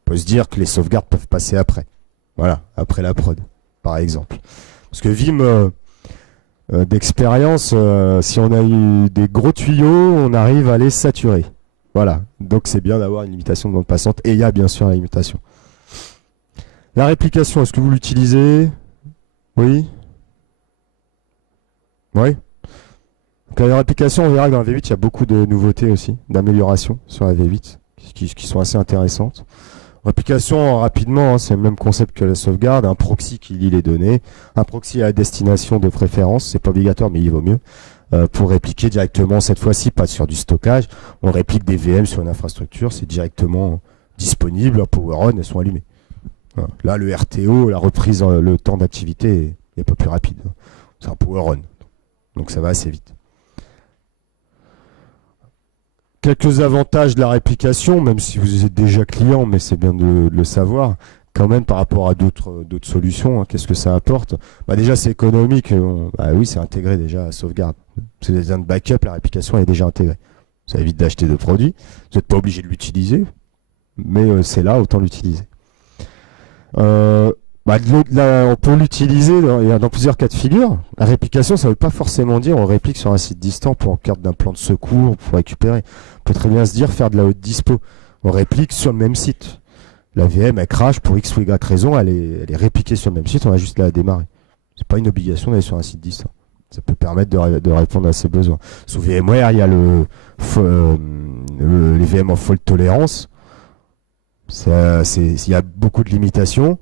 peut se dire que les sauvegardes peuvent passer après. Voilà, après la prod, par exemple. Parce que Vim, d'expérience, si on a eu des gros tuyaux, on arrive à les saturer. Voilà, donc c'est bien d'avoir une limitation de bande passante, et il y a bien sûr la limitation. La réplication, est-ce que vous l'utilisez? Oui? Oui? Donc la réplication, on verra que dans la V8, il y a beaucoup de nouveautés aussi, d'améliorations sur la V8, qui sont assez intéressantes. Réplication, rapidement, c'est le même concept que la sauvegarde, un proxy qui lit les données, un proxy à destination de préférence, c'est pas obligatoire, mais il vaut mieux. Pour répliquer directement, cette fois-ci, pas sur du stockage. On réplique des VM sur une infrastructure, c'est directement disponible, en power on, elles sont allumées. Voilà. Là, le RTO, la reprise, le temps d'activité n'est pas plus rapide. C'est un power on. Donc ça va assez vite. Quelques avantages de la réplication, même si vous êtes déjà client, mais c'est bien de le savoir. Quand même par rapport à d'autres solutions, qu'est-ce que ça apporte? Déjà c'est économique, oui c'est intégré déjà à la sauvegarde. C'est des zones de backup, la réplication est déjà intégrée. Ça évite d'acheter de produits, vous n'êtes pas obligé de l'utiliser, mais c'est là, autant l'utiliser. On peut l'utiliser dans plusieurs cas de figure. La réplication, ça ne veut pas forcément dire on réplique sur un site distant pour en carte d'un plan de secours, pour récupérer. On peut très bien se dire faire de la haute dispo. On réplique sur le même site. La VM, elle crash pour X ou Y raison, elle est répliquée sur le même site, on a juste à la démarrer. C'est pas une obligation d'aller sur un site distant. Ça peut permettre de répondre à ses besoins. Sous VMware, il y a les VM en fault tolérance. Il y a beaucoup de limitations.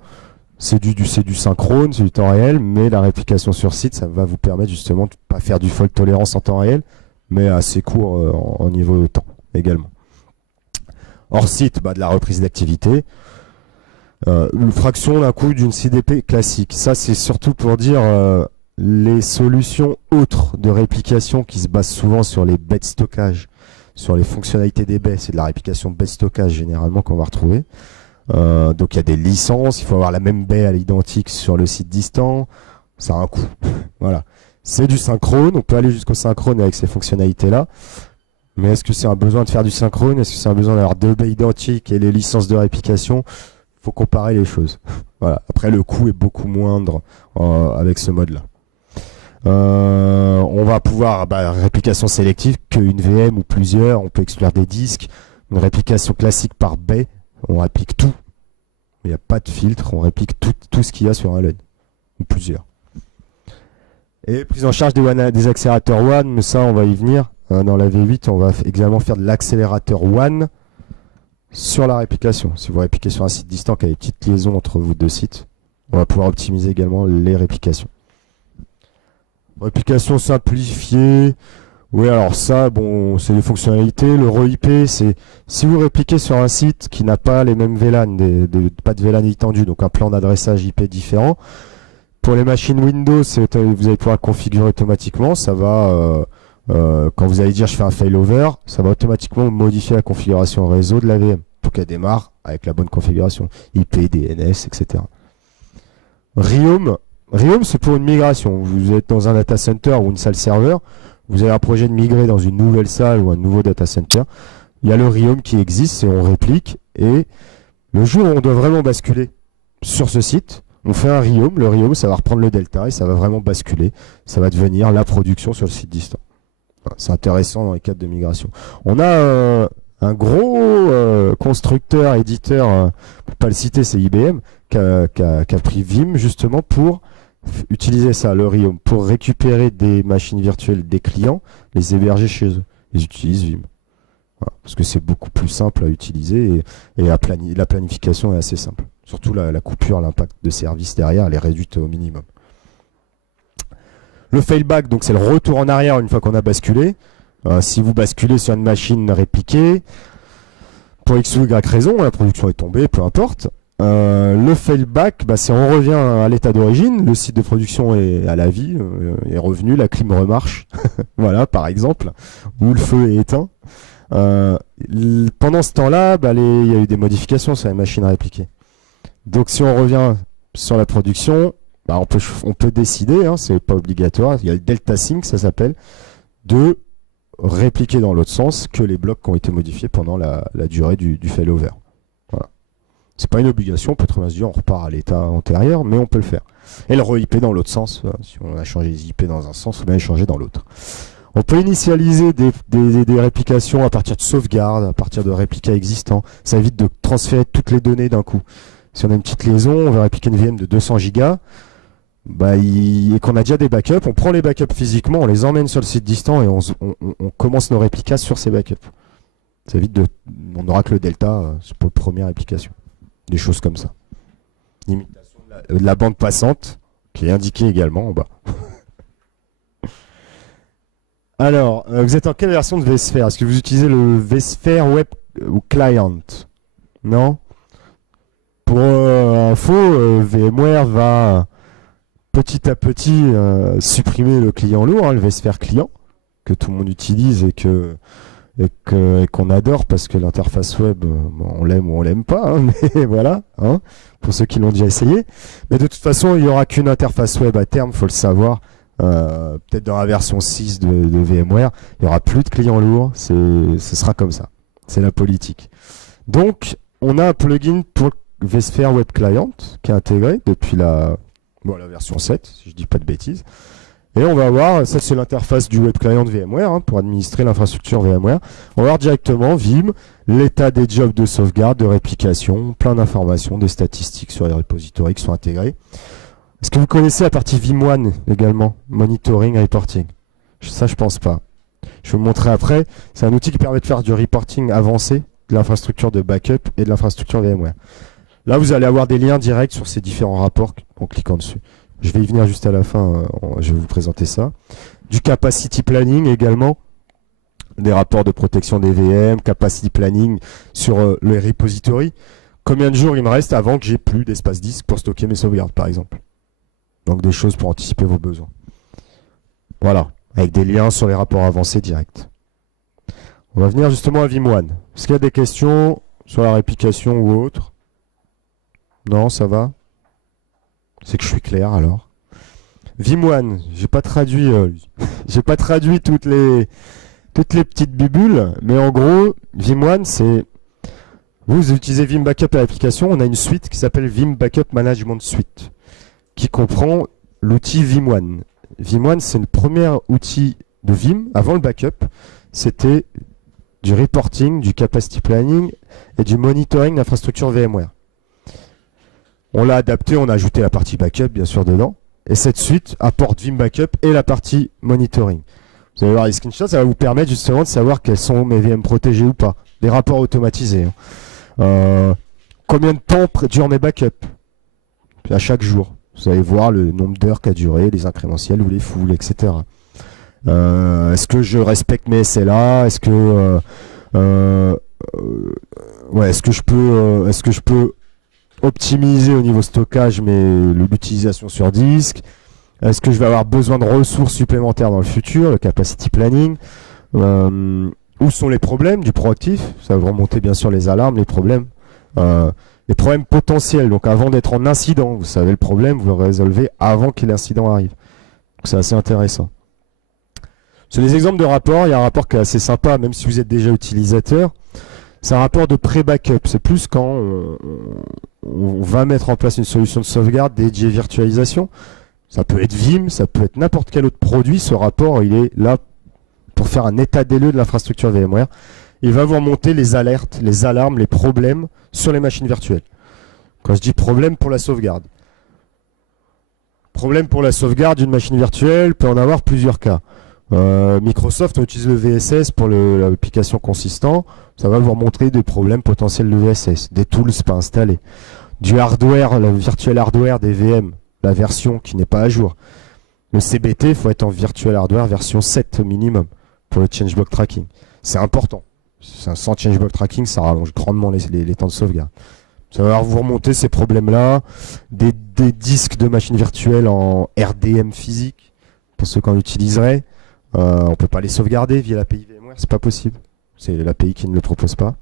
C'est du synchrone, c'est du temps réel, mais la réplication sur site, ça va vous permettre justement de pas faire du fault tolérance en temps réel, mais assez court en niveau temps également. Hors site, de la reprise d'activité. Une fraction d'un coût d'une CDP classique. Ça, c'est surtout pour dire les solutions autres de réplication qui se basent souvent sur les baies de stockage, sur les fonctionnalités des baies. C'est de la réplication baie de stockage généralement qu'on va retrouver. Donc il y a des licences, il faut avoir la même baie à l'identique sur le site distant. Ça a un coût. Voilà. C'est du synchrone. On peut aller jusqu'au synchrone avec ces fonctionnalités-là. Mais est-ce que c'est un besoin de faire du synchrone? Est-ce que c'est un besoin d'avoir deux baies identiques et les licences de réplication? Faut comparer les choses. Voilà. Après, le coût est beaucoup moindre avec ce mode-là. On va pouvoir, réplication sélective, qu'une VM ou plusieurs, on peut exclure des disques. Une réplication classique par baie, on réplique tout. Il n'y a pas de filtre, on réplique tout ce qu'il y a sur un LUN. Ou plusieurs. Et prise en charge des accélérateurs WAN, mais ça, on va y venir. Dans la V8, on va également faire de l'accélérateur WAN sur la réplication. Si vous répliquez sur un site distant qui a des petites liaisons entre vos deux sites, on va pouvoir optimiser également les réplications. Réplication simplifiée. Oui, alors ça, c'est les fonctionnalités. Le REIP, c'est si vous répliquez sur un site qui n'a pas les mêmes VLAN, pas de VLAN étendu, donc un plan d'adressage IP différent. Pour les machines Windows, vous allez pouvoir le configurer automatiquement. Ça va, quand vous allez dire je fais un failover, ça va automatiquement modifier la configuration réseau de la VM pour qu'elle démarre avec la bonne configuration. IP, DNS, etc. Riom, c'est pour une migration. Vous êtes dans un data center ou une salle serveur. Vous avez un projet de migrer dans une nouvelle salle ou un nouveau data center. Il y a le Riom qui existe et on réplique. Et le jour où on doit vraiment basculer sur ce site, on fait un Riom. Le Riom, ça va reprendre le delta et ça va vraiment basculer. Ça va devenir la production sur le site distant. C'est intéressant dans les cadres de migration. On a un gros constructeur, éditeur, pour pas le citer, c'est IBM, qui a pris Vim justement pour utiliser ça, le Riom, pour récupérer des machines virtuelles des clients, les héberger chez eux. Ils utilisent Vim. Voilà, parce que c'est beaucoup plus simple à utiliser et la planification est assez simple. Surtout la coupure, l'impact de service derrière, elle est réduite au minimum. Le failback, donc c'est le retour en arrière une fois qu'on a basculé. Si vous basculez sur une machine répliquée, pour X ou Y raison, la production est tombée, peu importe. Le failback, c'est on revient à l'état d'origine, le site de production est à la vie, est revenu, la clim remarche, voilà par exemple, ou le feu est éteint. Pendant ce temps-là, il y a eu des modifications sur les machines répliquées. Donc si on revient sur la production, on peut décider, c'est pas obligatoire, il y a le delta sync, ça s'appelle, de répliquer dans l'autre sens que les blocs qui ont été modifiés pendant la durée du failover. Voilà. C'est pas une obligation, on peut très bien se dire on repart à l'état antérieur, mais on peut le faire. Et le re-IP dans l'autre sens, si on a changé les IP dans un sens, on peut bien les changer dans l'autre. On peut initialiser des réplications à partir de sauvegarde, à partir de réplicas existants. Ça évite de transférer toutes les données d'un coup. Si on a une petite liaison, on va répliquer une VM de 200 gigas, et qu'on a déjà des backups, on prend les backups physiquement, on les emmène sur le site distant et on commence nos réplicas sur ces backups. Ça évite on n'aura que le delta pour la première réplication. Des choses comme ça. Limitation de la bande passante, qui est indiquée également en bas. Alors, vous êtes en quelle version de vSphere? Est-ce que vous utilisez le vSphere Web ou Client? Non? Pour info, VMware va petit à petit supprimer le client lourd, le vSphere client, que tout le monde utilise et qu'on adore parce que l'interface web, on l'aime ou on l'aime pas, mais voilà, pour ceux qui l'ont déjà essayé. Mais de toute façon, il n'y aura qu'une interface web à terme, il faut le savoir. Peut-être dans la version 6 de VMware, il n'y aura plus de clients lourds, ce sera comme ça. C'est la politique. Donc, on a un plugin pour vSphere Web Client qui est intégré depuis la version 7, si je dis pas de bêtises. Et on va voir, ça c'est l'interface du Web Client VMware pour administrer l'infrastructure VMware. On va voir directement Vim, l'état des jobs de sauvegarde, de réplication, plein d'informations, des statistiques sur les repositories qui sont intégrés. Est-ce que vous connaissez la partie Vim1 également? Monitoring, reporting. Ça, je pense pas. Je vais vous montrer après. C'est un outil qui permet de faire du reporting avancé de l'infrastructure de backup et de l'infrastructure VMware. Là, vous allez avoir des liens directs sur ces différents rapports en cliquant dessus. Je vais y venir juste à la fin, je vais vous présenter ça. Du capacity planning également, des rapports de protection des VM, capacity planning sur les repositories. Combien de jours il me reste avant que j'ai plus d'espace disque pour stocker mes sauvegardes, par exemple. Donc des choses pour anticiper vos besoins. Voilà, avec des liens sur les rapports avancés directs. On va venir justement à Vim1. Est-ce qu'il y a des questions sur la réplication ou autre? Non, ça va? C'est que je suis clair alors. Vim1, j'ai pas traduit toutes les petites bibules, mais en gros, Vim1, c'est vous utilisez Vim Backup et l'application, on a une suite qui s'appelle Vim Backup Management Suite, qui comprend l'outil Vim1. Vim1, c'est le premier outil de Vim avant le backup. C'était du reporting, du capacity planning et du monitoring d'infrastructure VMware. On l'a adapté, on a ajouté la partie backup bien sûr dedans. Et cette suite apporte Vim Backup et la partie monitoring. Vous allez voir les screenshots, ça va vous permettre justement de savoir quelles sont mes VM protégées ou pas. Des rapports automatisés. Combien de temps durent mes backups à chaque jour. Vous allez voir le nombre d'heures qu'a duré, les incrémentiels ou les foules, etc. Est-ce que je respecte mes SLA? Est-ce que est-ce que je peux optimiser au niveau stockage l'utilisation sur disque? Est-ce que je vais avoir besoin de ressources supplémentaires dans le futur, le capacity planning? Où sont les problèmes du proactif? Ça va remonter bien sûr les alarmes, les problèmes potentiels. Donc avant d'être en incident, vous savez le problème, vous le résolvez avant que l'incident arrive. Donc c'est assez intéressant. Sur les exemples de rapports, il y a un rapport qui est assez sympa, même si vous êtes déjà utilisateur. C'est un rapport de pré-backup. C'est plus quand on va mettre en place une solution de sauvegarde dédiée virtualisation. Ça peut être Vim, ça peut être n'importe quel autre produit. Ce rapport, il est là pour faire un état des lieux de l'infrastructure VMware. Il va vous remonter les alertes, les alarmes, les problèmes sur les machines virtuelles. Quand je dis problème pour la sauvegarde. Problème pour la sauvegarde d'une machine virtuelle peut en avoir plusieurs cas. Microsoft, on utilise le VSS pour l'application consistant. Ça va vous remontrer des problèmes potentiels de VSS, des tools pas installés, du hardware, le virtual hardware des VM, la version qui n'est pas à jour. Le CBT, il faut être en virtual hardware version 7 au minimum pour le changelog tracking. C'est important. Sans changelog tracking, ça rallonge grandement les temps de sauvegarde. Ça va vous remonter ces problèmes-là, des disques de machines virtuelles en RDM physique, pour ceux qu'on utiliserait. On ne peut pas les sauvegarder via l'API VMware, c'est pas possible. C'est l'API qui ne le propose pas.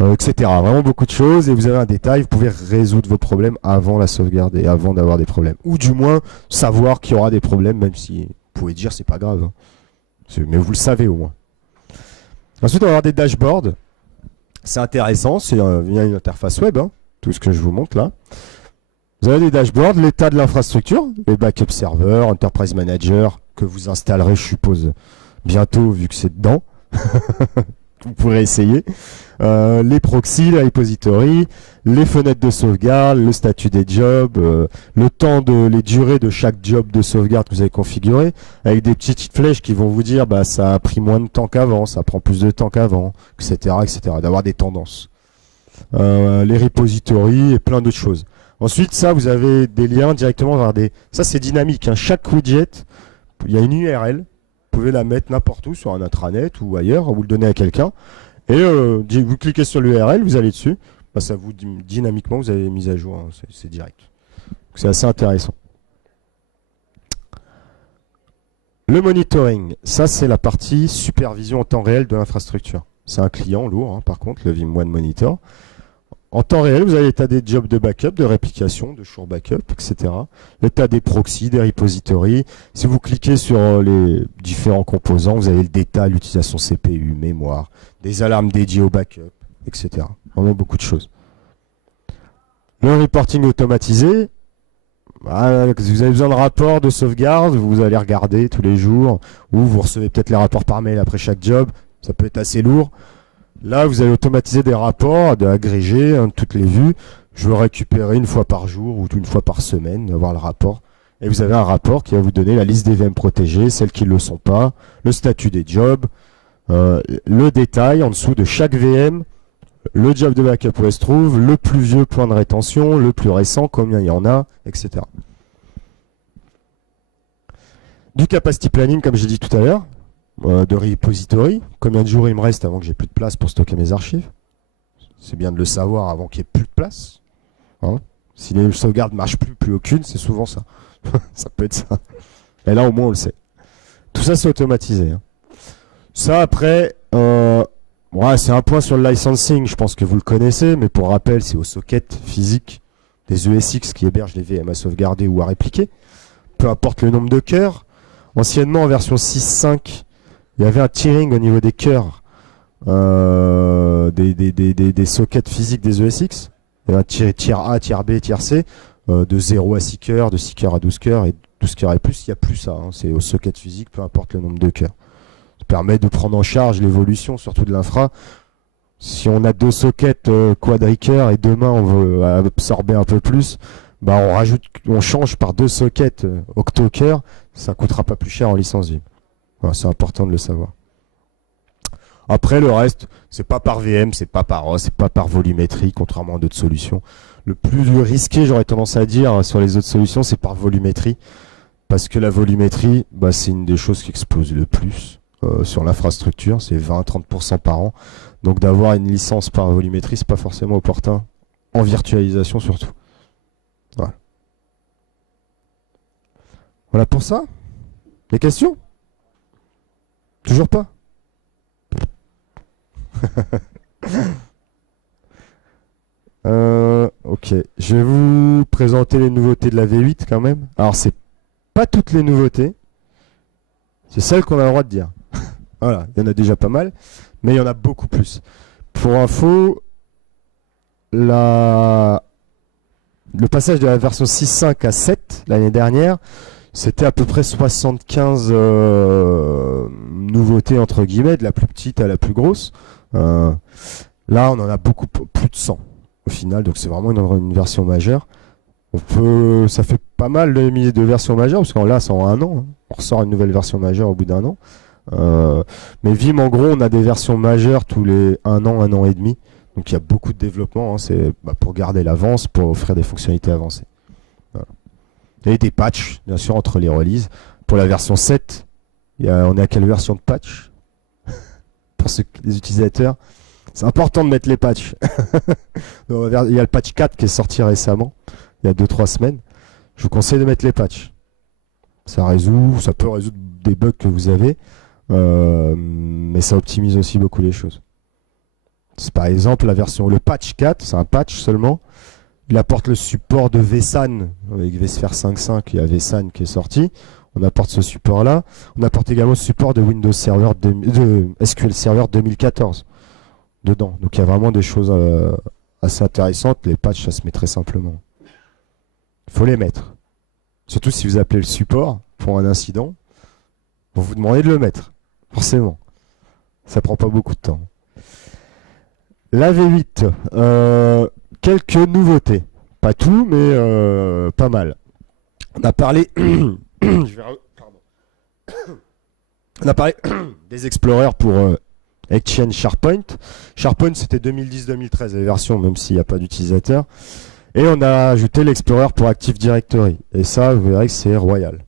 Etc. Vraiment beaucoup de choses. Et vous avez un détail, vous pouvez résoudre vos problèmes avant la sauvegarde et avant d'avoir des problèmes. Ou du moins, savoir qu'il y aura des problèmes, même si vous pouvez dire c'est pas grave. Mais vous le savez au moins. Ensuite, on va avoir des dashboards. C'est intéressant, c'est une interface web, tout ce que je vous montre là. Vous avez des dashboards, l'état de l'infrastructure, les backup serveurs, Enterprise Manager, que vous installerez, je suppose, bientôt, vu que c'est dedans. Vous pourrez essayer. Les proxys, les repositories, les fenêtres de sauvegarde, le statut des jobs, le temps les durées de chaque job de sauvegarde que vous avez configuré, avec des petites flèches qui vont vous dire ça a pris moins de temps qu'avant, ça prend plus de temps qu'avant, etc., etc. D'avoir des tendances. Les repositories et plein d'autres choses. Ensuite, ça, vous avez des liens directement vers Ça, c'est dynamique. Chaque widget, il y a une URL. Vous pouvez la mettre n'importe où, sur un intranet ou ailleurs, vous le donnez à quelqu'un. Et vous cliquez sur l'URL, vous allez dessus. Ça vous dynamiquement, vous avez mis à jour. C'est direct. C'est assez intéressant. Le monitoring, ça, c'est la partie supervision en temps réel de l'infrastructure. C'est un client lourd, par contre, le Vim1 Monitor. En temps réel, vous avez l'état des jobs de backup, de réplication, de sure backup, etc. L'état des proxys, des repositories. Si vous cliquez sur les différents composants, vous avez le détail, l'utilisation CPU, mémoire, des alarmes dédiées au backup, etc. Vraiment beaucoup de choses. Le reporting automatisé, bah, vous avez besoin de rapports de sauvegarde, vous allez regarder tous les jours, ou vous recevez peut-être les rapports par mail après chaque job, ça peut être assez lourd. Là, vous allez automatiser des rapports, agrégés, hein, toutes les vues. Je veux récupérer une fois par jour ou une fois par semaine, avoir le rapport. Et vous avez un rapport qui va vous donner la liste des VM protégées, celles qui ne le sont pas, le statut des jobs, le détail en dessous de chaque VM, le job de backup où elle se trouve, le plus vieux point de rétention, le plus récent, combien il y en a, etc. Du capacity planning, comme j'ai dit tout à l'heure, de repository, combien de jours il me reste avant que j'ai plus de place pour stocker mes archives. C'est bien de le savoir avant qu'il n'y ait plus de place. Hein, si les sauvegardes ne marchent plus aucune, c'est souvent ça. Ça peut être ça. Et là, au moins, on le sait. Tout ça, c'est automatisé. Hein. Ça, après, c'est un point sur le licensing. Je pense que vous le connaissez, mais pour rappel, c'est aux sockets physiques des ESX qui hébergent les VM à sauvegarder ou à répliquer. Peu importe le nombre de cœurs. Anciennement, en version 6.5, il y avait un tiering au niveau des cœurs des sockets physiques des ESX. Il y avait un tiers A, tiers B, tiers C. De 0 à 6 cœurs, de 6 cœurs à 12 cœurs, et 12 cœurs et plus, il n'y a plus ça. Hein. C'est au socket physique, peu importe le nombre de cœurs. Ça permet de prendre en charge l'évolution, surtout de l'infra. Si on a 2 sockets quadricœurs et demain on veut absorber un peu plus, bah on change par 2 sockets octocœurs, ça ne coûtera pas plus cher en licence Vim. Voilà, c'est important de le savoir. Après, le reste, c'est pas par VM, c'est pas par OS, c'est pas par volumétrie, contrairement à d'autres solutions. Le plus risqué, j'aurais tendance à dire, sur les autres solutions, c'est par volumétrie. Parce que la volumétrie, bah, c'est une des choses qui explose le plus sur l'infrastructure. C'est 20-30% par an. Donc d'avoir une licence par volumétrie, c'est pas forcément opportun. En virtualisation surtout. Voilà. Voilà pour ça. Des questions? Toujours pas? Ok, je vais vous présenter les nouveautés de la V8 quand même. Alors c'est pas toutes les nouveautés, c'est celles qu'on a le droit de dire. Voilà, il y en a déjà pas mal, mais il y en a beaucoup plus. Pour info, le passage de la version 6.5 à 7 l'année dernière, c'était à peu près 75 nouveautés entre guillemets, de la plus petite à la plus grosse. Là, on en a beaucoup plus de 100 au final, donc c'est vraiment une version majeure. Ça fait pas mal de versions majeures, parce qu'en là, c'est en un an. Hein. On ressort une nouvelle version majeure au bout d'un an. Mais Vim, en gros, on a des versions majeures tous les un an et demi. Donc il y a beaucoup de développement. Hein. C'est pour garder l'avance, pour offrir des fonctionnalités avancées. Voilà. Et des patchs, bien sûr, entre les releases. Pour la version 7, on est à quelle version de patch? Pour les utilisateurs, c'est important de mettre les patchs. Il y a le patch 4 qui est sorti récemment, il y a 2-3 semaines. Je vous conseille de mettre les patchs. Ça peut résoudre des bugs que vous avez, mais ça optimise aussi beaucoup les choses. C'est par exemple le patch 4, c'est un patch seulement. Il apporte le support de vSAN avec vSphere 5.5, il y a vSAN qui est sorti. On apporte ce support-là. On apporte également le support de Windows Server de SQL Server 2014 dedans. Donc il y a vraiment des choses assez intéressantes. Les patchs, ça se met très simplement. Il faut les mettre. Surtout si vous appelez le support pour un incident, vous vous demandez de le mettre. Forcément. Ça prend pas beaucoup de temps. La V8, quelques nouveautés. Pas tout, mais pas mal. On a parlé... On a parlé des Explorers pour Exchange SharePoint. SharePoint, c'était 2010-2013, la version, même s'il n'y a pas d'utilisateur. Et on a ajouté l'Explorer pour Active Directory. Et ça, vous verrez que c'est royal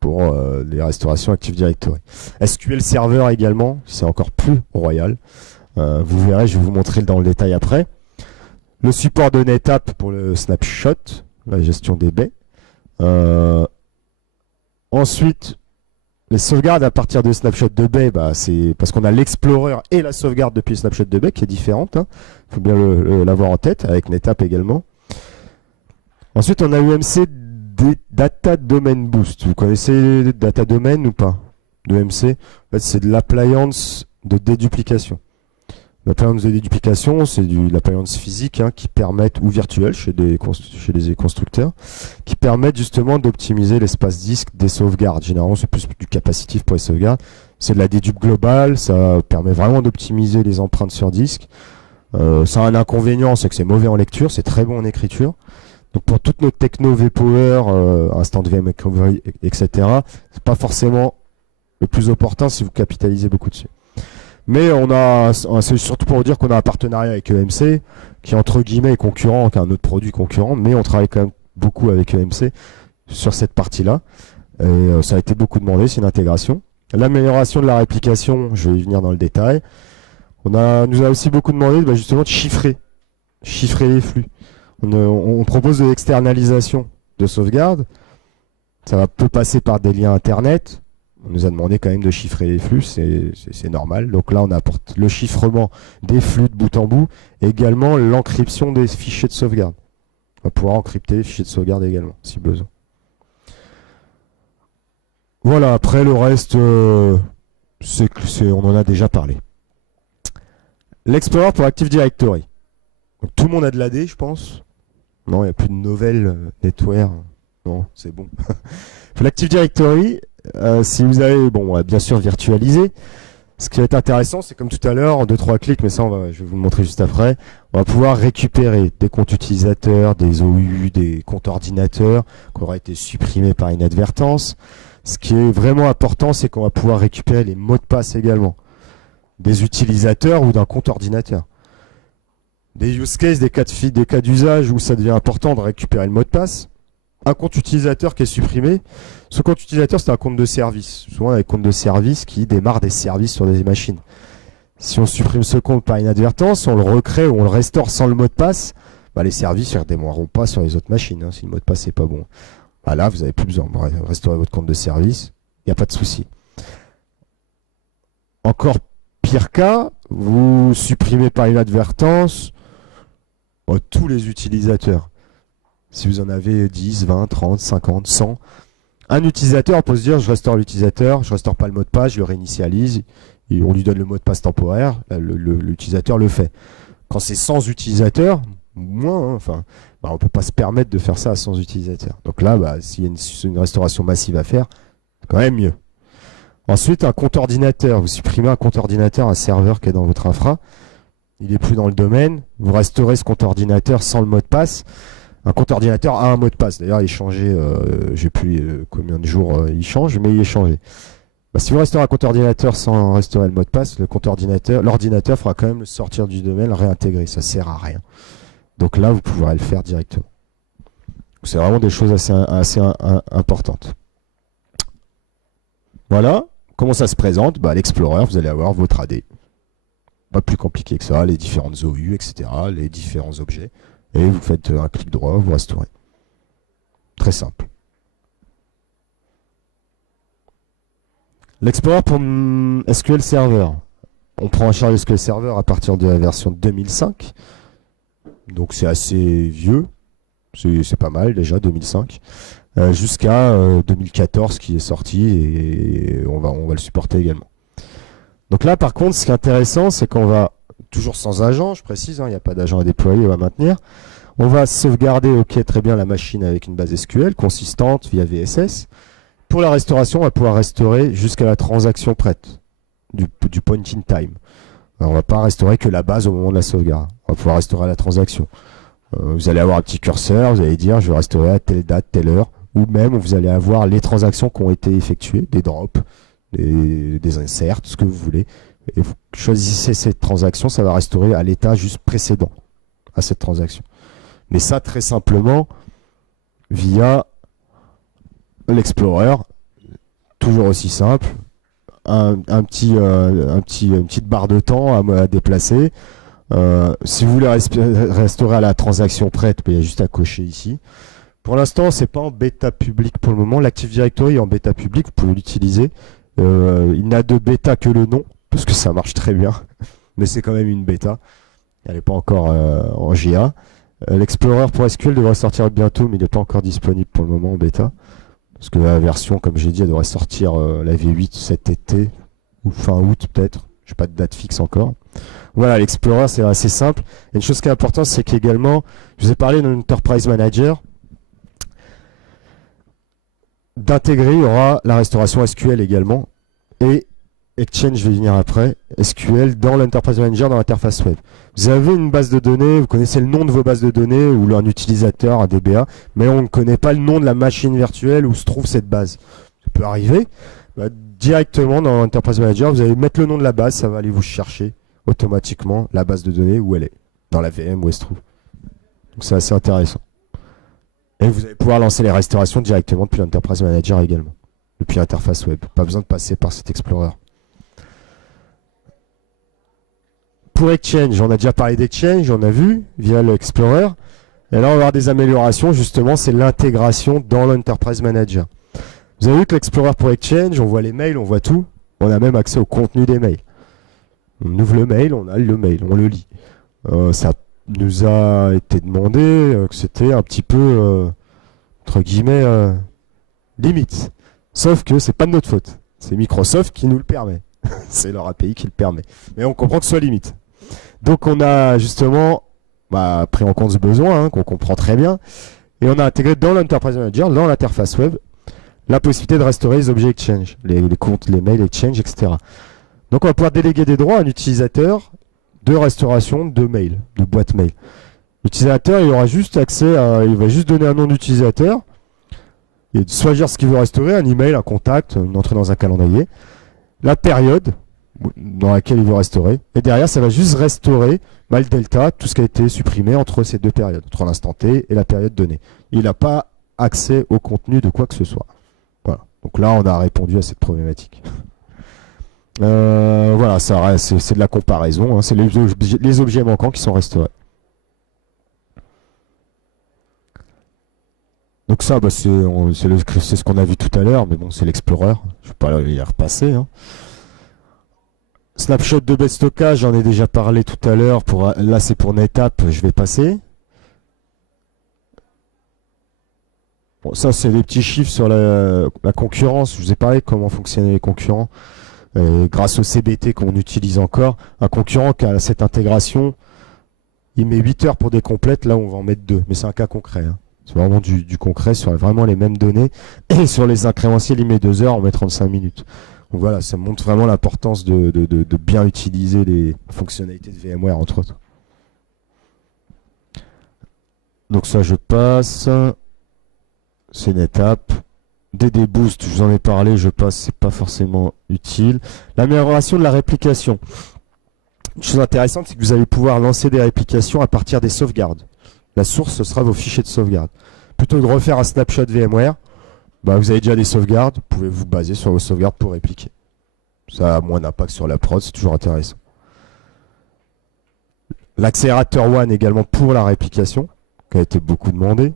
pour les restaurations Active Directory. SQL Server également, c'est encore plus royal. Vous verrez, je vais vous montrer dans le détail après. Le support de NetApp pour le snapshot, la gestion des baies. Ensuite, les sauvegardes à partir de snapshot de baie, c'est parce qu'on a l'Explorer et la sauvegarde depuis le snapshot de baie qui est différente. Il faut bien l'avoir en tête, avec NetApp également. Ensuite, on a UMC Data Domain Boost. Vous connaissez Data Domain ou pas? De UMC, en fait, c'est de l'appliance de déduplication. L'appliance de déduplication, c'est de l'appliance physique qui permettent, ou virtuelle chez les constructeurs, qui permettent justement d'optimiser l'espace disque des sauvegardes. Généralement, c'est plus du capacitif pour les sauvegardes. C'est de la dédupe globale, ça permet vraiment d'optimiser les empreintes sur disque. Ça a un inconvénient, c'est que c'est mauvais en lecture, c'est très bon en écriture. Donc pour toute notre techno VPower, Instant VM Recovery, etc., c'est pas forcément le plus opportun si vous capitalisez beaucoup dessus. Mais c'est surtout pour vous dire qu'on a un partenariat avec EMC, qui entre guillemets est concurrent, qui est un autre produit concurrent, mais on travaille quand même beaucoup avec EMC sur cette partie-là. Et ça a été beaucoup demandé, c'est une intégration. L'amélioration de la réplication, je vais y venir dans le détail. Nous a aussi beaucoup demandé justement de chiffrer les flux. On propose de l'externalisation de sauvegarde. Ça peut passer par des liens Internet. On nous a demandé quand même de chiffrer les flux, c'est normal. Donc là, on apporte le chiffrement des flux de bout en bout, et également l'encryption des fichiers de sauvegarde. On va pouvoir encrypter les fichiers de sauvegarde également, si besoin. Voilà, après le reste, on en a déjà parlé. L'Explorer pour Active Directory. Donc, tout le monde a de l'AD, je pense. Non, il n'y a plus de nouvelles netware. Non, c'est bon. Pour l'Active Directory, si vous avez, on va bien sûr virtualiser. Ce qui va être intéressant, c'est comme tout à l'heure, en 2-3 clics, mais ça, je vais vous le montrer juste après. On va pouvoir récupérer des comptes utilisateurs, des OU, des comptes ordinateurs qui auraient été supprimés par inadvertance. Ce qui est vraiment important, c'est qu'on va pouvoir récupérer les mots de passe également des utilisateurs ou d'un compte ordinateur. Des use cases, des cas d'usage où ça devient important de récupérer le mot de passe. Un compte utilisateur qui est supprimé. Ce compte utilisateur, c'est un compte de service. Souvent, on a des comptes de service qui démarrent des services sur des machines. Si on supprime ce compte par inadvertance, on le recrée ou on le restaure sans le mot de passe, les services ne redémarreront pas sur les autres machines si le mot de passe n'est pas bon. Là, vous n'avez plus besoin. Restaurez votre compte de service, il n'y a pas de souci. Encore pire cas, vous supprimez par inadvertance tous les utilisateurs. Si vous en avez 10, 20, 30, 50, 100, un utilisateur peut se dire je restaure l'utilisateur, je restaure pas le mot de passe, je le réinitialise, et on lui donne le mot de passe temporaire, l'utilisateur le fait. Quand c'est 100 utilisateurs, moins, on peut pas se permettre de faire ça à 100 utilisateurs. Donc là, s'il y a une restauration massive à faire, c'est quand même mieux. Ensuite, un compte ordinateur. Vous supprimez un compte ordinateur, un serveur qui est dans votre infra. Il n'est plus dans le domaine. Vous restaurez ce compte ordinateur sans le mot de passe. Un compte ordinateur a un mot de passe. D'ailleurs, il est changé, je ne sais plus combien de jours il change, mais il est changé. Si vous restaurez un compte ordinateur sans restaurer le mot de passe, l'ordinateur fera quand même le sortir du domaine, le réintégrer. Ça ne sert à rien. Donc là, vous pourrez le faire directement. C'est vraiment des choses assez importantes. Voilà. Comment ça se présente ? L'Explorer, vous allez avoir votre AD. Pas plus compliqué que ça, les différentes OU, etc., les différents objets. Et vous faites un clic droit, vous restaurez. Très simple. L'Explorer pour SQL Server. On prend en charge SQL Server à partir de la version 2005. Donc c'est assez vieux. C'est pas mal déjà, 2005. Jusqu'à 2014 qui est sorti et on va le supporter également. Donc là par contre ce qui est intéressant c'est qu'on va, toujours sans agent je précise, il n'y a pas d'agent à déployer ou à maintenir, on va sauvegarder très bien la machine avec une base SQL consistante via VSS. Pour la restauration on va pouvoir restaurer jusqu'à la transaction prête du point in time. Alors, on ne va pas restaurer que la base au moment de la sauvegarde, on va pouvoir restaurer la transaction. Vous allez avoir un petit curseur, vous allez dire je vais restaurer à telle date, telle heure. Ou même vous allez avoir les transactions qui ont été effectuées, des drops, des inserts, ce que vous voulez. Et vous choisissez cette transaction, ça va restaurer à l'état juste précédent à cette transaction. Mais ça très simplement via l'Explorer, toujours aussi simple, une petite barre de temps à déplacer. Si vous voulez restaurer à la transaction prête, il y a juste à cocher ici. Pour l'instant, c'est pas en bêta public pour le moment. L'Active Directory est en bêta public, vous pouvez l'utiliser. Il n'a de bêta que le nom, parce que ça marche très bien, mais c'est quand même une bêta. Elle n'est pas encore en GA. L'Explorer pour SQL devrait sortir bientôt, mais il n'est pas encore disponible pour le moment en bêta. Parce que la version, comme j'ai dit, elle devrait sortir la V8 cet été, ou fin août peut-être. Je n'ai pas de date fixe encore. Voilà, l'Explorer, c'est assez simple. Et une chose qui est importante, c'est qu'également, je vous ai parlé d'un Enterprise Manager. D'intégrer, il y aura la restauration SQL également. Et Exchange, je vais venir après, SQL dans l'Enterprise Manager, dans l'interface web. Vous avez une base de données, vous connaissez le nom de vos bases de données ou un utilisateur, un DBA, mais on ne connaît pas le nom de la machine virtuelle où se trouve cette base. Ça peut arriver. Directement dans l'Enterprise Manager, vous allez mettre le nom de la base, ça va aller vous chercher automatiquement la base de données où elle est, dans la VM où elle se trouve. Donc c'est assez intéressant. Et vous allez pouvoir lancer les restaurations directement depuis l'Enterprise Manager également, depuis l'interface web. Pas besoin de passer par cet Explorer. Pour Exchange, on a déjà parlé d'Exchange, on a vu, via l'Explorer. Et là, on va avoir des améliorations, justement, c'est l'intégration dans l'Enterprise Manager. Vous avez vu que l'Explorer pour Exchange, on voit les mails, on voit tout. On a même accès au contenu des mails. On ouvre le mail, on a le mail, on le lit. Ça nous a été demandé que c'était un petit peu, entre guillemets, limite. Sauf que c'est pas de notre faute. C'est Microsoft qui nous le permet. C'est leur API qui le permet. Mais on comprend que ce soit limite. Donc on a justement pris en compte ce besoin, qu'on comprend très bien. Et on a intégré dans l'Enterprise Manager, dans l'interface web, la possibilité de restaurer les objets Exchange, les comptes, les mails Exchange, etc. Donc on va pouvoir déléguer des droits à un utilisateur de restauration de mails, de boîte mail. L'utilisateur, il aura juste accès à, il va juste donner un nom d'utilisateur, et choisir ce qu'il veut restaurer, un email, un contact, une entrée dans un calendrier, la période dans laquelle il veut restaurer, et derrière ça va juste restaurer le delta, tout ce qui a été supprimé entre ces deux périodes, entre l'instant T et la période donnée. Il n'a pas accès au contenu de quoi que ce soit. Voilà. Donc là on a répondu à cette problématique. Voilà, c'est de la comparaison, hein, c'est les objets manquants qui sont restaurés. Donc ça, c'est ce qu'on a vu tout à l'heure, mais bon, c'est l'Explorer, je ne vais pas y repasser. Hein. Snapshot de bête stockage, j'en ai déjà parlé tout à l'heure, là c'est pour NetApp, je vais passer. Bon, ça c'est des petits chiffres sur la concurrence, je vous ai parlé de comment fonctionnaient les concurrents. Grâce au CBT qu'on utilise encore, un concurrent qui a cette intégration, il met 8 heures pour des complètes, là on va en mettre 2, mais c'est un cas concret. Hein. C'est vraiment du concret sur vraiment les mêmes données, et sur les incrémentiels il met 2 heures, on met 35 minutes. Donc voilà, ça montre vraiment l'importance de bien utiliser les fonctionnalités de VMware entre autres. Donc ça je passe, c'est NetApp. DD Boost, je vous en ai parlé, je passe, c'est pas forcément utile. L'amélioration de la réplication. Une chose intéressante, c'est que vous allez pouvoir lancer des réplications à partir des sauvegardes. La source, ce sera vos fichiers de sauvegarde. Plutôt que de refaire un snapshot VMware, vous avez déjà des sauvegardes, vous pouvez vous baser sur vos sauvegardes pour répliquer. Ça a moins d'impact sur la prod, c'est toujours intéressant. L'accélérateur One également pour la réplication, qui a été beaucoup demandé.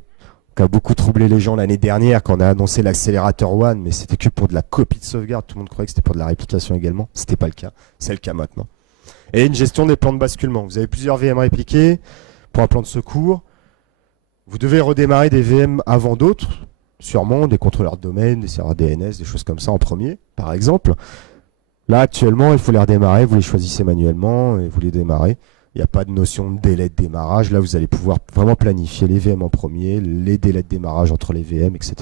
Qui a beaucoup troublé les gens l'année dernière quand on a annoncé l'accélérateur One, mais c'était que pour de la copie de sauvegarde. Tout le monde croyait que c'était pour de la réplication également. C'était pas le cas. C'est le cas maintenant. Et une gestion des plans de basculement. Vous avez plusieurs VM répliqués pour un plan de secours. Vous devez redémarrer des VM avant d'autres, sûrement des contrôleurs de domaine, des serveurs DNS, des choses comme ça en premier, par exemple. Là, actuellement, il faut les redémarrer. Vous les choisissez manuellement et vous les démarrez. Il n'y a pas de notion de délai de démarrage. Là, vous allez pouvoir vraiment planifier les VM en premier, les délais de démarrage entre les VM, etc.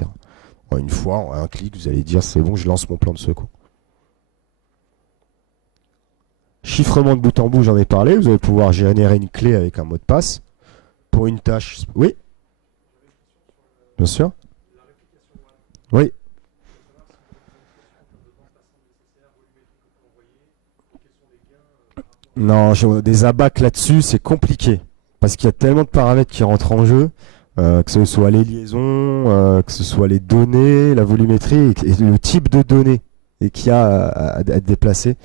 En une fois, en un clic, vous allez dire c'est bon, je lance mon plan de secours. Chiffrement de bout en bout, j'en ai parlé. Vous allez pouvoir générer une clé avec un mot de passe pour une tâche. Oui, bien sûr. Oui. Non, des abacs là-dessus, c'est compliqué. Parce qu'il y a tellement de paramètres qui rentrent en jeu, que ce soit les liaisons, que ce soit les données, la volumétrie et le type de données qu'il y a à déplacer.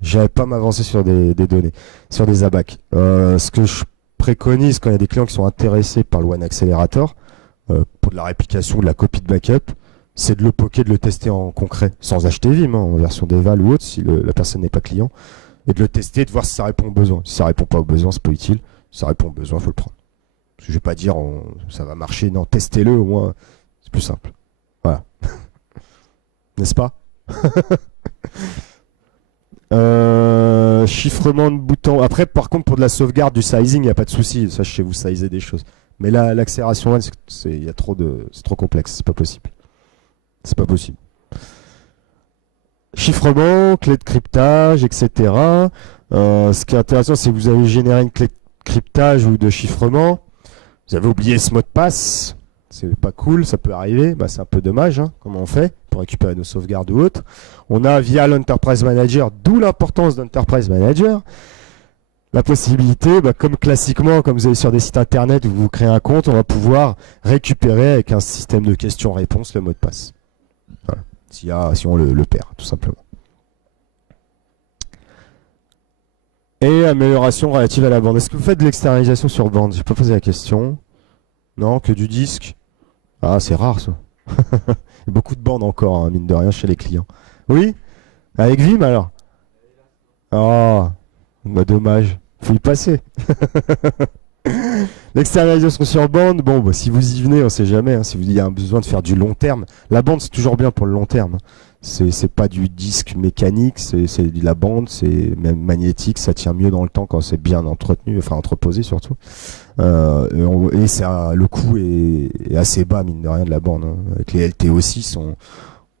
Je n'allais pas m'avancer sur des données, sur des abacs. Ce que je préconise quand il y a des clients qui sont intéressés par le One Accelerator, pour de la réplication, de la copie de backup, c'est de le poker, de le tester en concret, sans acheter Vim, en version Deval ou autre, si la personne n'est pas client. Et de le tester, de voir si ça répond aux besoins. Si ça répond pas aux besoins, c'est pas utile. Si ça répond aux besoins, il faut le prendre. Parce que je vais pas dire ça va marcher. Non, testez-le au moins. C'est plus simple. Voilà. N'est-ce pas chiffrement de boutons. Après, par contre, pour de la sauvegarde, du sizing, il n'y a pas de souci. Ça, je sais vous sizer des choses. Mais là, l'accélération one, c'est trop complexe. C'est pas possible. C'est pas possible. Chiffrement, clé de cryptage, etc. Ce qui est intéressant, c'est que vous avez généré une clé de cryptage ou de chiffrement. Vous avez oublié ce mot de passe. C'est pas cool, ça peut arriver. Bah, c'est un peu dommage. Hein, comment on fait pour récupérer nos sauvegardes ou autres. On a via l'Enterprise Manager, d'où l'importance d'Enterprise Manager, la possibilité, comme classiquement, comme vous allez sur des sites internet où vous créez un compte, on va pouvoir récupérer avec un système de questions-réponses le mot de passe. Voilà. Si on le perd, tout simplement. Et amélioration relative à la bande. Est-ce que vous faites de l'externalisation sur bande? J'ai pas posé la question. Non, que du disque. Ah, c'est rare ça. Il y a beaucoup de bandes encore, hein, mine de rien, chez les clients. Oui? Avec Vim alors? Ah, bah dommage. Faut y passer. L'externalisation sur bande, bon, bah, si vous y venez, on sait jamais. Hein, si vous y a un besoin de faire du long terme, la bande c'est toujours bien pour le long terme. C'est pas du disque mécanique, c'est de la bande, c'est même magnétique, ça tient mieux dans le temps quand c'est bien entretenu, enfin entreposé surtout. Et le coût est assez bas, mine de rien, de la bande. Hein. Avec les LTO6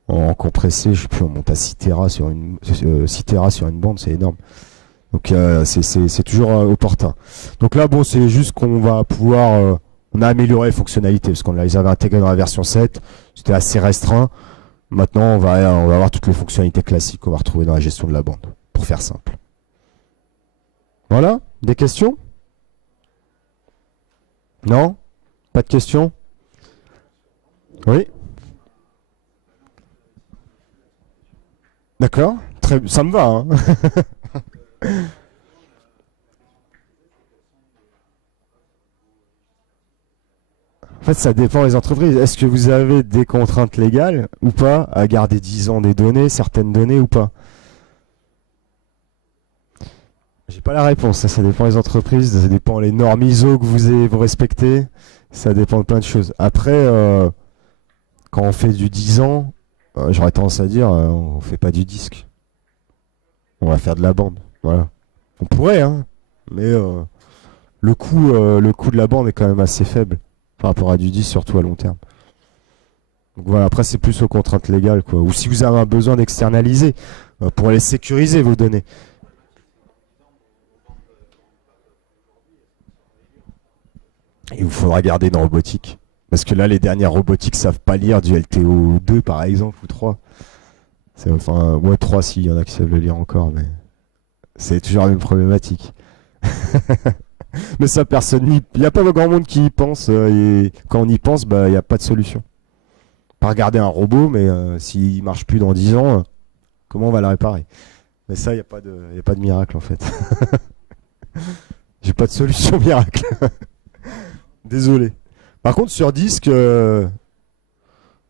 en compressé, je sais plus, on monte à 6 Tera sur une bande, c'est énorme. Donc c'est toujours opportun. Donc là, bon, c'est juste qu'on va pouvoir... on a amélioré les fonctionnalités, parce qu'on les avait intégrées dans la version 7, c'était assez restreint. Maintenant, on va avoir toutes les fonctionnalités classiques qu'on va retrouver dans la gestion de la bande, pour faire simple. Voilà, des questions? Non? Pas de questions? Oui? D'accord, ça me va. Hein. En fait, ça dépend des entreprises. Est-ce que vous avez des contraintes légales ou pas à garder 10 ans des données, certaines données ou pas? J'ai pas la réponse. Ça dépend des entreprises, ça dépend les normes ISO que vous respectez. Ça dépend de plein de choses. Après, quand on fait du 10 ans, j'aurais tendance à dire, on fait pas du disque. On va faire de la bande. Voilà. On pourrait, hein. Mais le coût de la bande est quand même assez faible par rapport à du 10, surtout à long terme. Donc voilà, après c'est plus aux contraintes légales, quoi. Ou si vous avez un besoin d'externaliser pour aller sécuriser vos données. Il vous faudra garder dans robotique. Parce que là, les dernières robotiques savent pas lire du LTO2 par exemple, ou 3. Enfin, moi 3 s'il y en a qui savent le lire encore, mais c'est toujours la même problématique. Mais ça, il n'y a pas grand monde qui y pense. Et quand on y pense, il n'y a pas de solution. Pas regarder un robot, mais s'il marche plus dans 10 ans, comment on va le réparer? Mais ça, il n'y a pas de miracle en fait. J'ai pas de solution miracle. Désolé. Par contre, sur disque,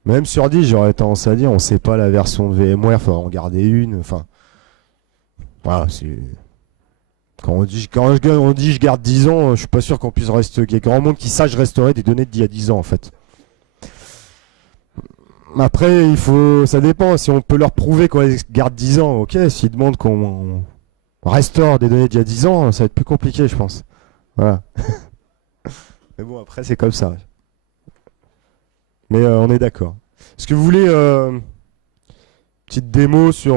même sur disque, j'aurais tendance à dire, on sait pas la version de VMware, il faudra en garder une. Enfin, voilà, c'est... Quand on dit je garde 10 ans, je suis pas sûr qu'on puisse rester. Il y a grand monde qui sache restaurer des données d'il y a 10 ans en fait. Après, ça dépend. Si on peut leur prouver qu'on les garde 10 ans, ok. S'ils demandent qu'on restaure des données d'il y a 10 ans, ça va être plus compliqué, je pense. Voilà. Mais bon, après, c'est comme ça. Mais on est d'accord. Est-ce que vous voulez une petite démo sur